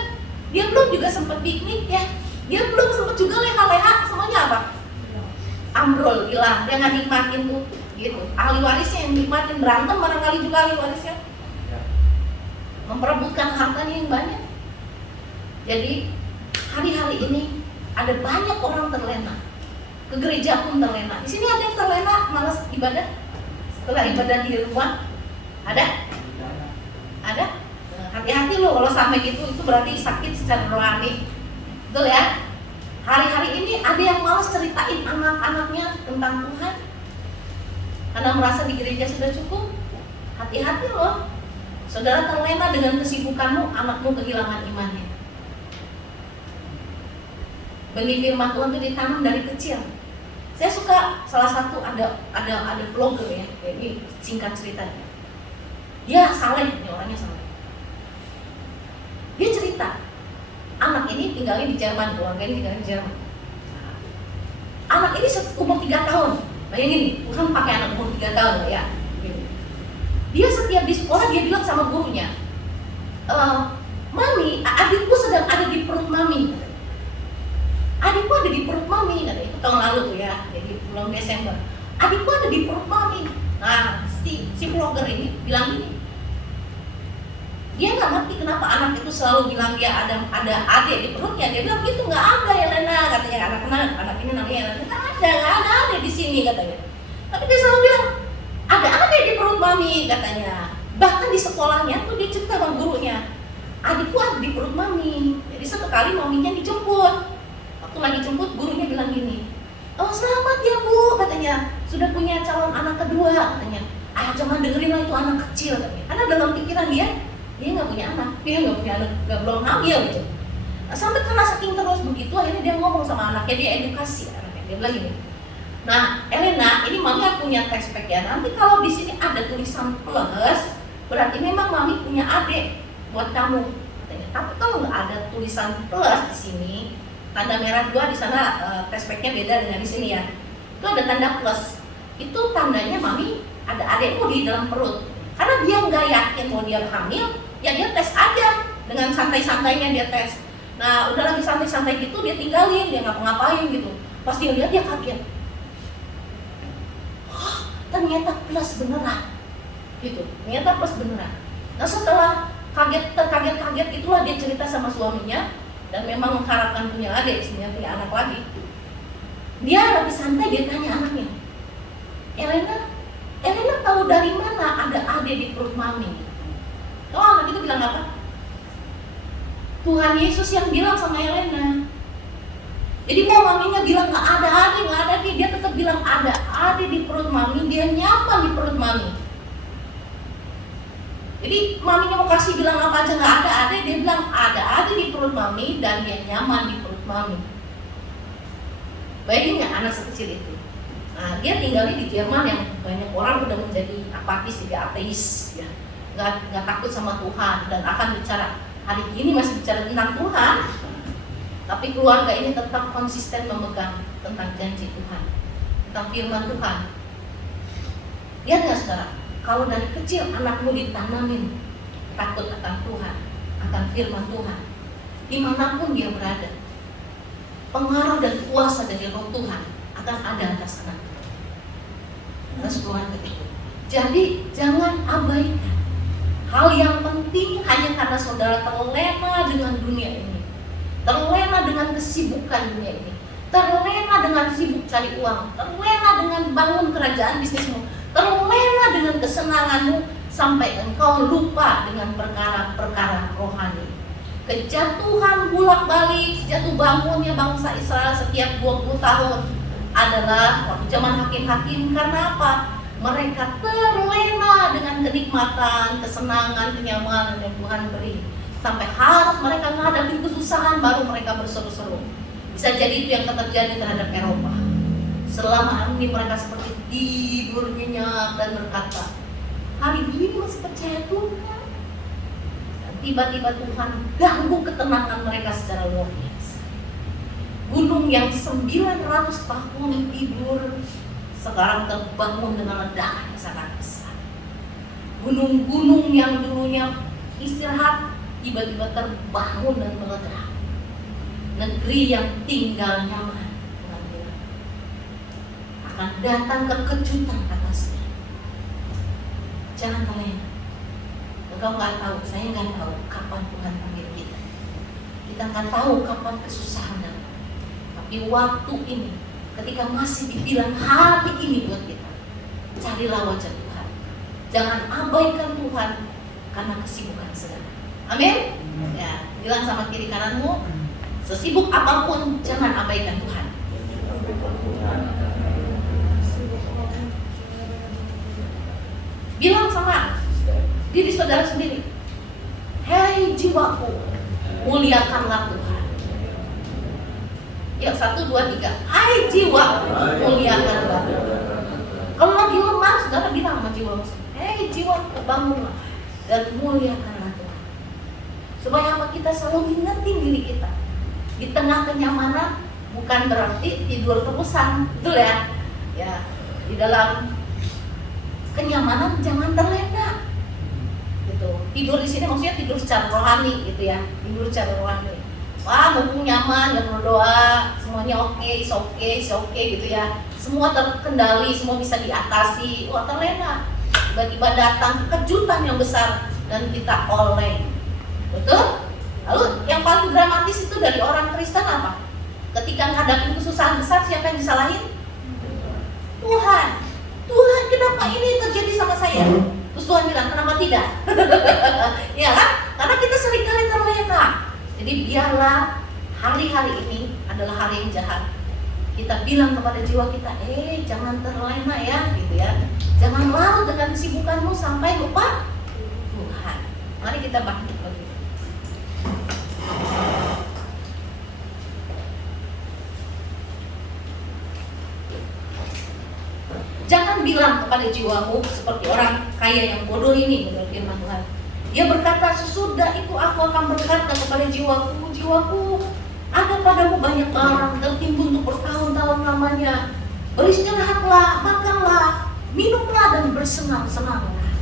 dia belum juga sempat piknik ya. Dia belum sempat juga leha-leha, semuanya apa? Ambrol, hilang, dia nggak nikmatin tuh, gitu. Ahli warisnya yang nikmatin, berantem barangkali juga ahli warisnya, memperebutkan hartanya yang banyak. Jadi hari-hari ini ada banyak orang terlena, ke gereja pun terlena. Di sini ada yang terlena, malas ibadah. Setelah ibadah di rumah, ada? Hati-hati loh kalau sampai gitu, itu berarti sakit secara rohani, betul ya? Hari-hari ini ada yang malas ceritain anak-anaknya tentang Tuhan karena merasa di gereja sudah cukup. Hati-hati loh, saudara terlena dengan kesibukanmu, anakmu kehilangan imannya. Benih firman Tuhan itu ditanam dari kecil. Saya suka salah satu ada vlogger ya, ini singkat ceritanya. Dia saleh, ini orangnya saleh. Dia cerita, anak ini tinggalnya di Jerman, keluarganya tinggalnya di Jerman. Anak ini umur 3 tahun, bayangin, bukan pakai anak umur 3 tahun ya. Dia setiap di sekolah dia bilang sama gurunya, Mami, adikku sedang ada di perut Mami. Adikku ada di perut Mami, itu tahun lalu tuh ya, jadi bulan Desember. Adikku ada di perut Mami. Nah, si vlogger ini bilang gini, dia nggak ngerti kenapa anak itu selalu bilang dia ada adik di perutnya. Dia bilang gitu, nggak ada ya Lena, katanya anak ini namanya Lena, nggak ada adik di sini katanya. Tapi dia selalu bilang ada adik di perut Mami katanya. Bahkan di sekolahnya tuh dia cerita sama gurunya, adikku ada di perut Mami. Jadi satu kali maminya dijemput. Waktu lagi jemput, gurunya bilang gini, oh selamat ya Bu katanya, sudah punya calon anak kedua katanya. Jangan dengerin lah itu anak kecil katanya. Karena dalam pikiran dia nggak punya anak, nggak belum hamil gitu. Sampai karena saking terus begitu, akhirnya dia ngomong sama anaknya, dia edukasi anaknya. Dia bilang gini, nah Elena, ini mami punya test pack ya. Nanti kalau di sini ada tulisan plus, berarti memang mami punya adik buat kamu katanya. Tapi kalau nggak ada tulisan plus di sini, tanda merah 2 di sana, test packnya beda dengan di sini ya. Itu ada tanda plus, itu tandanya mami ada adikmu di dalam perut. Karena dia nggak yakin mau dia hamil, ya dia tes aja, dengan santai-santainya dia tes. Nah udah lagi santai-santai gitu dia tinggalin, dia ngapa-ngapain gitu. Pas dia lihat dia kaget, ternyata plus beneran gitu, ternyata plus beneran. Nah setelah terkaget-kaget itulah dia cerita sama suaminya, dan memang mengharapkan punya adik, sebenarnya punya anak lagi. Dia lagi santai, dia tanya anaknya, Elena tahu dari mana ada adik di perut mami? Oh, anak itu bilang apa? Tuhan Yesus yang bilang sama Elena. Jadi mau maminya bilang nggak ada adik, dia tetap bilang ada adik di perut mami, dia nyaman di perut mami. Jadi maminya mau kasih bilang apa aja nggak ada adik, dia bilang ada adik di perut mami dan dia nyaman di perut mami. Bayangin nggak anak sekecil itu? Nah, dia tinggalnya di Jerman yang banyak orang udah menjadi apatis, jadi ateis, ya, nggak takut sama Tuhan dan akan bicara hari ini masih bicara tentang Tuhan. Tapi keluarga ini tetap konsisten memegang tentang janji Tuhan, tentang firman Tuhan. Lihat nggak saudara, kalau dari kecil anakmu ditanamin takut akan Tuhan, akan firman Tuhan, dimanapun dia berada, pengaruh dan kuasa dari Roh Tuhan akan ada atas anak, atas keluarga itu. Jadi jangan abaikan hal yang penting hanya karena saudara terlena dengan dunia ini, terlena dengan kesibukan dunia ini, terlena dengan sibuk cari uang, terlena dengan bangun kerajaan bisnismu, terlena dengan kesenanganmu sampai engkau lupa dengan perkara-perkara rohani. Kejatuhan bolak-balik, jatuh bangunnya bangsa Israel setiap 20 tahun adalah waktu zaman hakim-hakim. Karena apa? Mereka terlena dengan kenikmatan, kesenangan, kenyamanan yang Tuhan beri. Sampai harus mereka menghadapi kesusahan baru mereka berseru-seru. Bisa jadi itu yang terjadi terhadap Eropa. Selama ini mereka seperti tidur nyenyak dan berkata, hari ini masih percaya Tuhan. Dan tiba-tiba Tuhan ganggu ketenangan mereka secara luar biasa. Gunung yang 900 tahun tidur sekarang terbangun dengan ledakan yang sangat besar. Gunung-gunung yang dulunya istirahat tiba-tiba terbangun dan meledak. Negeri yang tinggal nyaman akan datang kekejutan atasnya. Jangan terlena. Engkau nggak tahu, saya nggak tahu kapan Tuhan panggil kita. Kita nggak tahu kapan kesusahan datang. Tapi waktu ini, ketika masih dibilang hari ini buat kita, carilah wajah Tuhan. Jangan abaikan Tuhan karena kesibukan sedang. Amin. Ya, bilang sama kiri kananmu, sesibuk apapun jangan abaikan Tuhan. Bilang sama diri saudara sendiri, hei jiwaku, muliakanlah Tuhan. Ya, 1, 2, 3. Hai jiwaku, muliakanlah Tuhan. Kalau lagi lemah, saudara bilang sama jiwamu, hei jiwaku, bangunlah dan muliakanlah Tuhan. Supaya apa? Kita selalu ingetin diri kita. Di tengah kenyamanan bukan berarti tidur terusan, betul ya? Ya, di dalam kenyamanan jangan terlena. Gitu. Tidur di sini maksudnya tidur secara rohani gitu ya. Tidur secara rohani. Wah, mumpung nyaman dan berdoa, semuanya oke gitu ya. Semua terkendali, semua bisa diatasi. Wah, terlena. Tiba-tiba datang kejutan yang besar dan kita oleng. Betul? Lalu yang paling dramatis itu dari orang Kristen apa? Ketika menghadapi kesusahan besar, siapa yang disalahin? Tuhan. Tuhan, kenapa ini terjadi sama saya? Terus Tuhan bilang, kenapa tidak? Ya kan? Karena kita seringkali terlena. Jadi biarlah hari-hari ini adalah hari yang jahat. Kita bilang kepada jiwa kita, jangan terlena ya, gitu ya. Jangan larut dengan kesibukanmu sampai lupa Tuhan. Mari kita bangkit lagi. Jangan bilang kepada jiwamu seperti orang kaya yang bodoh ini, menurut firman Tuhan. Dia berkata, sesudah itu aku akan berkata kepada jiwaku, jiwaku, ada padamu banyak barang tertimbun untuk bertahun-tahun lamanya. Beristirahatlah, makanlah, minumlah dan bersenang-senanglah.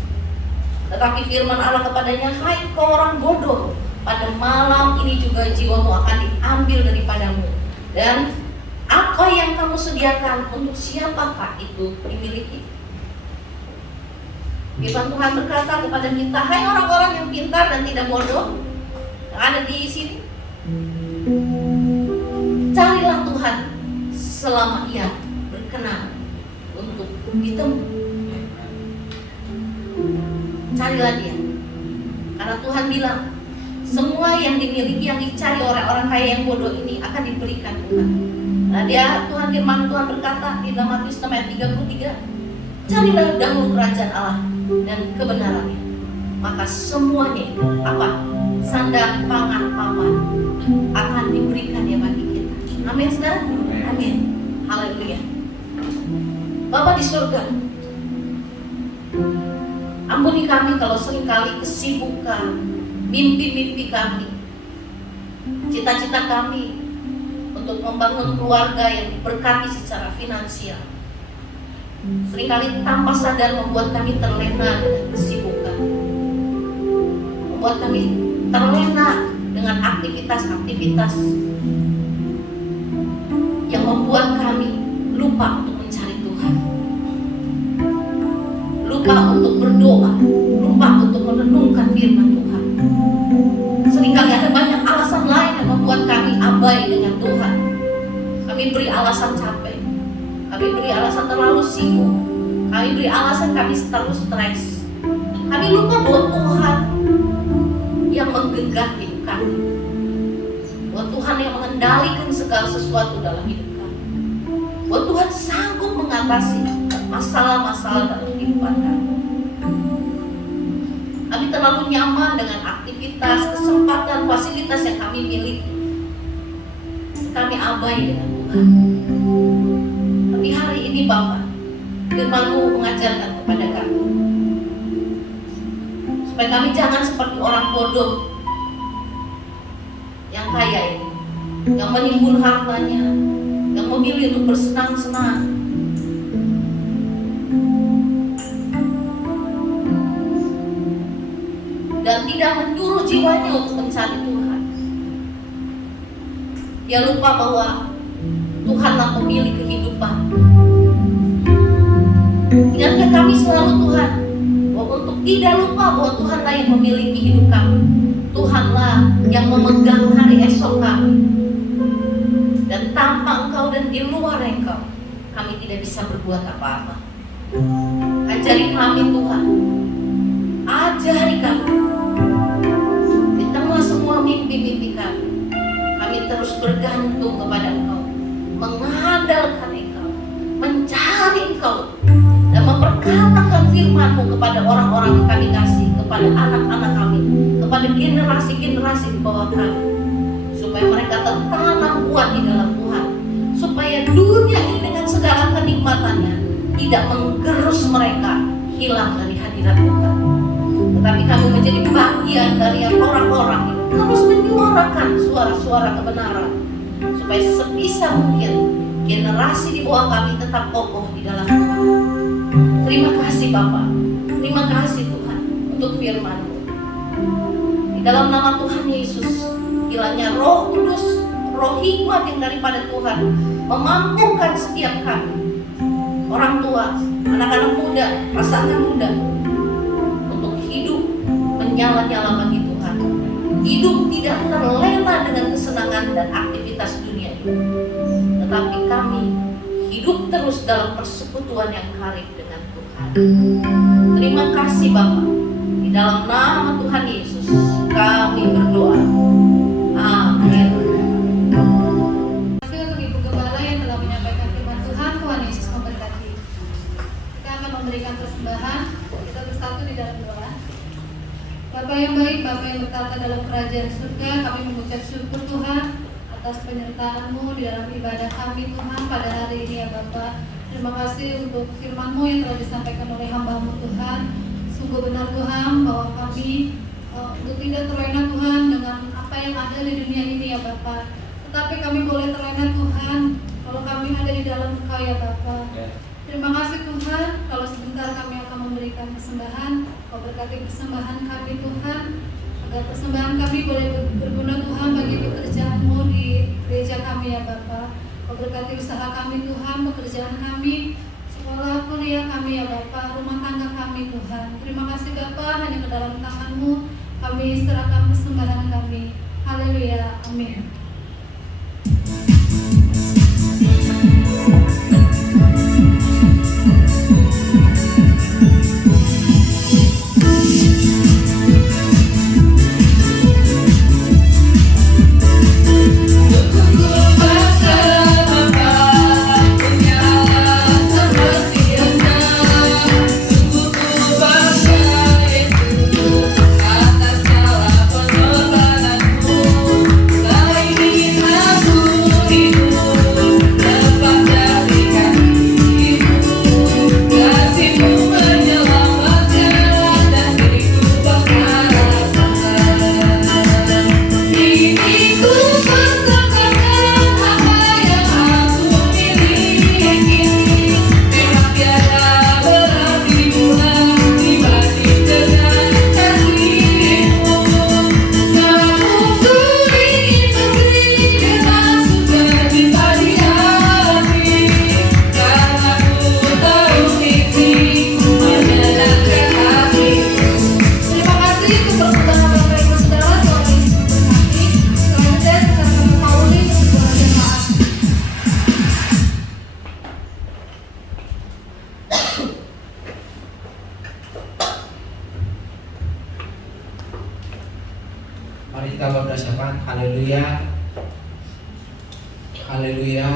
Tetapi firman Allah kepadanya, hai kau orang bodoh, pada malam ini juga jiwamu akan diambil daripadamu. Dan apa yang kamu sediakan untuk siapakah itu dimiliki? Firman Tuhan berkata kepada kita, hai orang-orang yang pintar dan tidak bodoh yang ada di sini, carilah Tuhan selama ia berkenan untuk ditemui. Carilah dia, Karena Tuhan bilang, semua yang dimiliki, yang dicari oleh orang kaya yang bodoh ini akan diberikan Tuhan. Nah, firman Tuhan berkata di dalam Matius 6 ayat 33, carilah dahulu kerajaan Allah dan kebenarannya, maka semuanya itu apa? Sandang, pangan, papan akan diberikan ya bagi kita. Amin, saudara? Amin. Haleluya. Bapa di surga, ampuni kami kalau seringkali kesibukan, mimpi-mimpi kami, cita-cita kami untuk membangun keluarga yang diberkati secara finansial, seringkali tanpa sadar membuat kami terlena dengan kesibukan, membuat kami terlena dengan aktivitas-aktivitas yang membuat kami lupa untuk mencari Tuhan, lupa untuk berdoa, lupa untuk merenungkan firman Tuhan. Seringkali ada banyak alasan lain yang membuat kami abai dengan Tuhan. Kami beri alasan capek, kami beri alasan terlalu sibuk, kami beri alasan kami terlalu stres. Kami lupa bahwa Tuhan yang menggenggam hidup kami, bahwa Tuhan yang mengendalikan segala sesuatu dalam hidup kami, bahwa Tuhan sanggup mengatasi masalah-masalah dalam kehidupan kami. Kami terlalu nyaman dengan aktivitas, kesempatan, fasilitas yang kami miliki. Kami abai dengan Tuhan. Tapi hari ini Bapa, firman-Mu mengajarkan kepada kami supaya kami jangan seperti orang bodoh yang kaya ini, yang menimbun hartanya, yang memilih untuk bersenang-senang, dan tidak menyuruh jiwanya untuk mencari Tuhan. Dia lupa bahwa Tuhanlah pemilik kehidupan. Ingatkan kami selalu Tuhan, bahwa untuk tidak lupa bahwa Tuhanlah yang memiliki hidup kami, Tuhanlah yang memegang hari esok kami. Dan tanpa Engkau dan di luar Engkau, kami tidak bisa berbuat apa-apa. Ajari kami Tuhan, ajari kami. Di tengah semua mimpi-mimpi kami, kami terus bergantung kepada Engkau, mengandalkan Engkau, mencari Engkau, dan memperkatakan firman-Mu kepada orang-orang yang kami kasih, kepada anak-anak kami, kepada generasi-generasi di bawah kami, supaya mereka tertanam kuat di dalam Tuhan, supaya dunia ini dengan segala kenikmatannya tidak menggerus mereka hilang dari hadirat Tuhan. Tetapi kami menjadi bagian dari orang-orang yang terus menyuarakan suara-suara kebenaran, supaya sebisa mungkin generasi di bawah kami tetap kokoh di dalam Tuhan. Terima kasih Bapa, terima kasih Tuhan untuk firman-Mu. Di dalam nama Tuhan Yesus, kiranya Roh Kudus, Roh hikmat yang daripada Tuhan memampukan setiap kami, orang tua, anak-anak muda, pasangan muda, untuk hidup menyala-nyala bagi Tuhan. Hidup tidak terlena dengan kesenangan dan aktivitas dunia ini, tetapi kami hidup terus dalam persekutuan yang karib dengan Tuhan. Terima kasih Bapa. Di dalam nama Tuhan Yesus kami berdoa. Amin. Terima kasih untuk Ibu Gembala yang telah menyampaikan firman Tuhan. Tuhan Yesus memberkati. Kita akan memberikan persembahan. Kita bersatu di dalam doa. Bapa yang baik, Bapa yang bertata dalam kerajaan surga, kami mengucap syukur Tuhan atas penyertaan-Mu di dalam ibadah kami Tuhan pada hari ini ya Bapa. Terima kasih untuk firman-Mu yang telah disampaikan oleh hamba-Mu Tuhan. Sungguh benar Tuhan bahwa kami untuk tidak terlena Tuhan dengan apa yang ada di dunia ini ya Bapa. Tetapi kami boleh terlena Tuhan kalau kami ada di dalam Engkau ya Bapa. Terima kasih Tuhan, kalau sebentar kami akan memberikan persembahan. Kau berkati persembahan kami Tuhan, agar persembahan kami boleh berguna Tuhan bagi pekerjaan-Mu di gereja kami ya Bapa. Kau berkati usaha kami Tuhan, pekerjaan kami, sekolah, kuliah kami ya Bapa, rumah tangga kami Tuhan. Terima kasih Bapa, hanya ke dalam tangan-Mu kami serahkan persembahan kami. Haleluya, amin. Mari kita berdoa syafaat. Haleluya. Haleluya.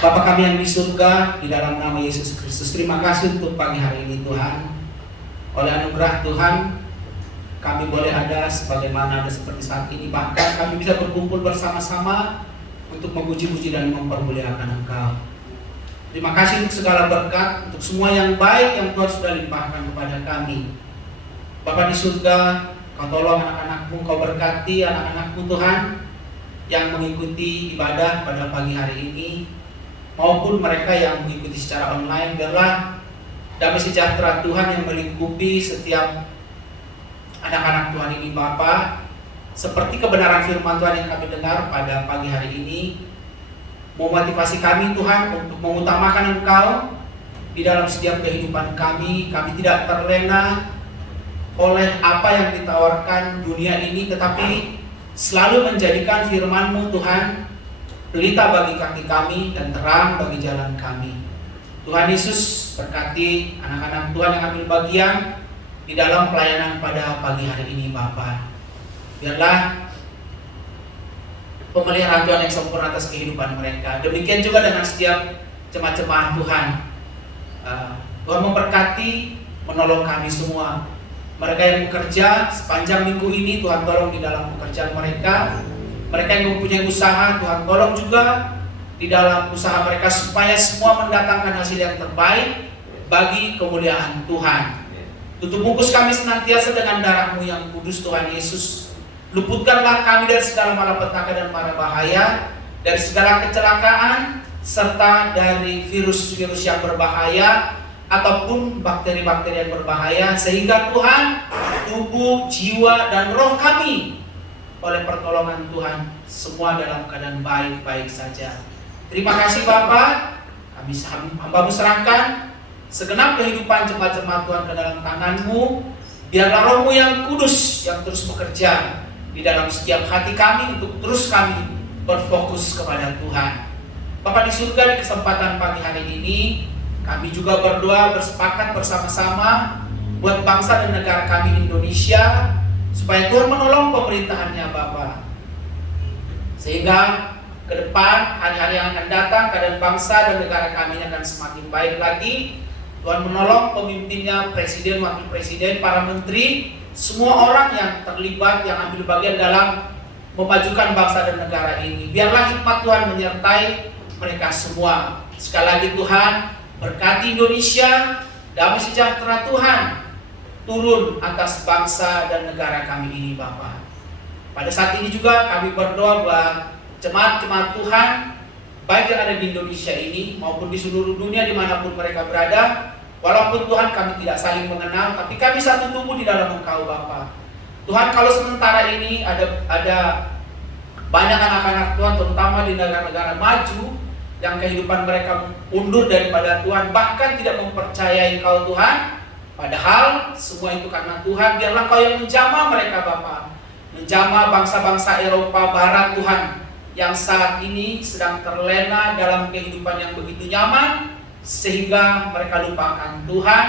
Bapa kami yang di surga, di dalam nama Yesus Kristus, terima kasih untuk pagi hari ini Tuhan. Oleh anugerah Tuhan, kami boleh ada sebagaimana ada seperti saat ini. Bahkan kami bisa berkumpul bersama-sama untuk memuji-puji dan mempermuliakan Engkau. Terima kasih untuk segala berkat, untuk semua yang baik yang Tuhan sudah limpahkan kepada kami. Bapa di surga, Kau tolong anak-anak-Mu, Kau berkati anak-anak-Mu Tuhan yang mengikuti ibadah pada pagi hari ini, maupun mereka yang mengikuti secara online. Biarlah damai sejahtera Tuhan yang melingkupi setiap anak-anak Tuhan ini Bapa, seperti kebenaran firman Tuhan yang kami dengar pada pagi hari ini, memotivasi kami Tuhan untuk mengutamakan Engkau di dalam setiap kehidupan kami. Kami tidak terlena oleh apa yang ditawarkan dunia ini, tetapi selalu menjadikan firman-Mu Tuhan pelita bagi kaki kami dan terang bagi jalan kami. Tuhan Yesus berkati anak-anak Tuhan yang ambil bagian di dalam pelayanan pada pagi hari ini Bapa. Biarlah pemeliharaan Tuhan yang sempurna atas kehidupan mereka. Demikian juga dengan setiap jemaat-jemaat Tuhan. Tuhan memberkati, menolong kami semua. Mereka yang bekerja sepanjang minggu ini, Tuhan tolong di dalam pekerjaan mereka. Mereka yang mempunyai usaha, Tuhan tolong juga di dalam usaha mereka supaya semua mendatangkan hasil yang terbaik bagi kemuliaan Tuhan. Tutup bungkus kami senantiasa dengan darah-Mu yang kudus Tuhan Yesus. Luputkanlah kami dari segala malapetaka dan mara bahaya, dari segala kecelakaan, serta dari virus-virus yang berbahaya ataupun bakteri-bakteri yang berbahaya, sehingga Tuhan, tubuh, jiwa, dan roh kami oleh pertolongan Tuhan semua dalam keadaan baik-baik saja. Terima kasih Bapa, kami hamba-Mu serahkan segenap kehidupan jemaat-jemaat Tuhan ke dalam tangan-Mu. Biarlah Roh-Mu yang kudus yang terus bekerja di dalam setiap hati kami untuk terus kami berfokus kepada Tuhan. Bapa di surga, di kesempatan pagi hari ini kami juga berdoa bersepakat bersama-sama buat bangsa dan negara kami Indonesia, supaya Tuhan menolong pemerintahannya Bapa, sehingga ke depan hari-hari yang akan datang keadaan bangsa dan negara kami akan semakin baik lagi. Tuhan menolong pemimpinnya, presiden, wakil presiden, para menteri, semua orang yang terlibat, yang ambil bagian dalam memajukan bangsa dan negara ini. Biarlah hikmat Tuhan menyertai mereka semua. Sekali lagi Tuhan, berkati Indonesia, damai sejahtera Tuhan turun atas bangsa dan negara kami ini Bapa. Pada saat ini juga kami berdoa buat jemaat-jemaat Tuhan, baik yang ada di Indonesia ini maupun di seluruh dunia dimanapun mereka berada. Walaupun Tuhan kami tidak saling mengenal, tapi kami satu tubuh di dalam Engkau Bapa. Tuhan, kalau sementara ini ada banyak anak-anak Tuhan, terutama di negara-negara maju, yang kehidupan mereka undur daripada Tuhan, bahkan tidak mempercayai Engkau Tuhan, padahal semua itu karena Tuhan. Biarlah Engkau yang menjamah mereka Bapa, menjamah bangsa-bangsa Eropa Barat Tuhan, yang saat ini sedang terlena dalam kehidupan yang begitu nyaman, sehingga mereka lupakan Tuhan.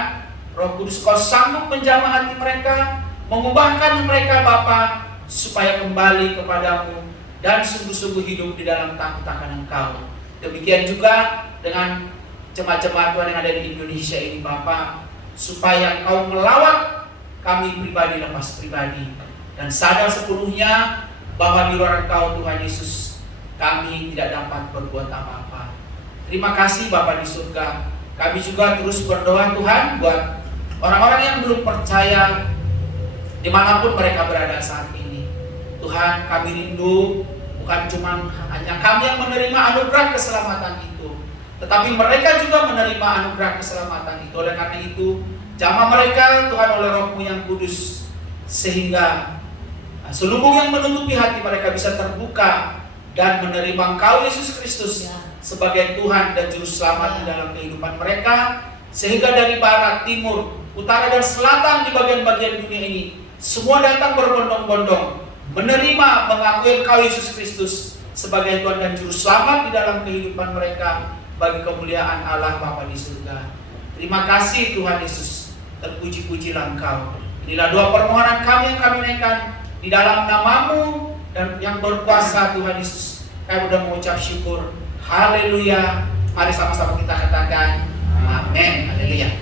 Roh Kudus, Kau sanggup menjamah hati mereka, mengubahkan mereka Bapa, supaya kembali kepadamu dan sungguh-sungguh hidup di dalam takut akan Engkau. Demikian juga dengan jemaat-jemaat Tuhan yang ada di Indonesia ini Bapa, supaya Engkau melawat kami pribadi lepas pribadi, dan sadar sepenuhnya bahwa di luar Engkau Tuhan Yesus kami tidak dapat berbuat apa-apa. Terima kasih Bapa di surga. Kami juga terus berdoa Tuhan buat orang-orang yang belum percaya dimanapun mereka berada saat ini. Tuhan, kami rindu bukan cuma hanya kami yang menerima anugerah keselamatan itu, tetapi mereka juga menerima anugerah keselamatan itu. Oleh karena itu, jamah mereka Tuhan oleh Roh-Mu yang kudus, sehingga selubung yang menutupi hati mereka bisa terbuka dan menerima Engkau Yesus Kristus sebagai Tuhan dan Juru Selamat di dalam kehidupan mereka, sehingga dari barat, timur, utara, dan selatan di bagian-bagian dunia ini semua datang berbondong-bondong menerima, mengakui Engkau Yesus Kristus sebagai Tuhan dan Juru Selamat di dalam kehidupan mereka bagi kemuliaan Allah Bapa di surga. Terima kasih Tuhan Yesus, terpuji-pujilah Engkau. Inilah doa permohonan kami yang kami naikkan Di dalam namamu dan yang berkuasa Tuhan Yesus, kami sudah mengucap syukur. Haleluya. Mari sama-sama kita katakan amin. Haleluya.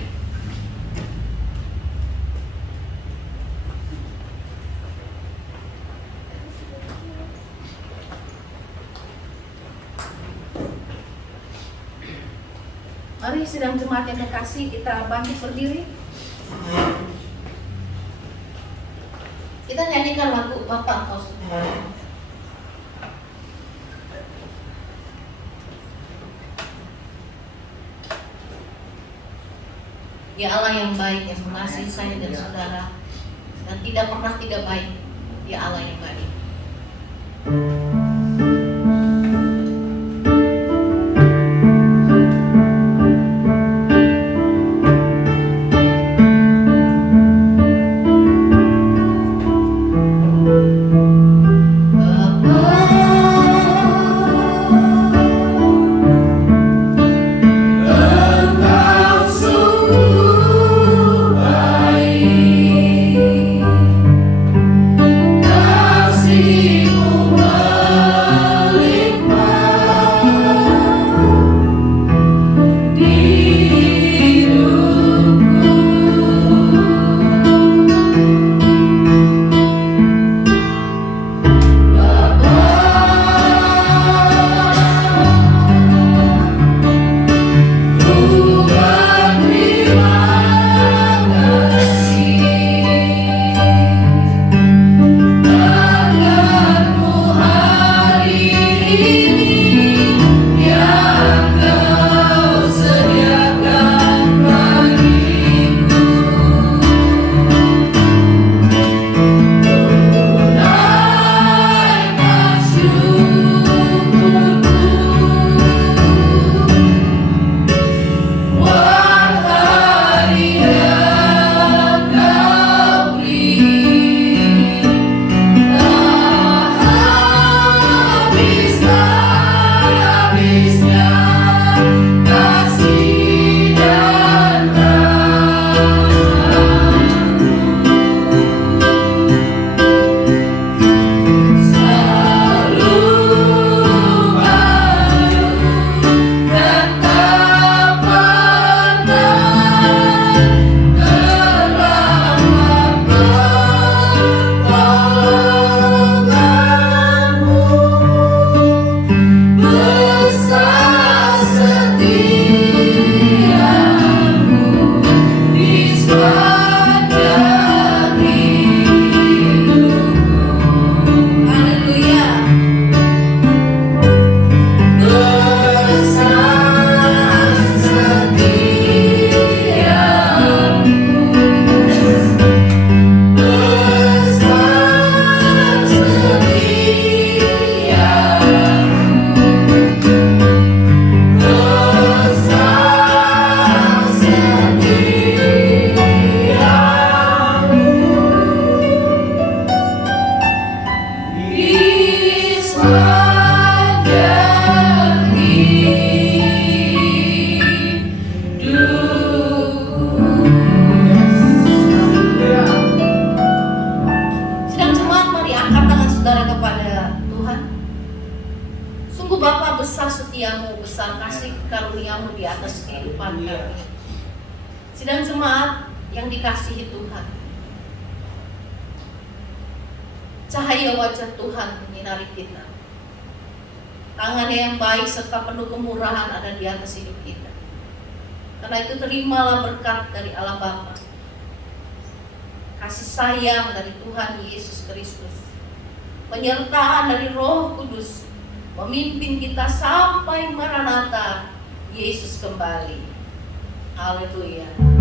Mari sidang jemaat yang terkasih, kita bangkit berdiri. Kita nyanyikan lagu Bapa Engkau Sungguh. Ya Allah yang baik, yang mengasihi saya dan saudara, dan tidak pernah tidak baik. Ya Allah yang baik. karuniamu di atas kehidupan kami. Sidang jemaat yang dikasihi Tuhan, cahaya wajah Tuhan menyinari kita. Tangannya yang baik serta penuh kemurahan ada di atas hidup kita. Karena itu terimalah berkat dari Allah Bapa, kasih sayang dari Tuhan Yesus Kristus, penyertaan dari Roh Kudus, memimpin kita sampai Maranatha, Yesus kembali. Haleluya.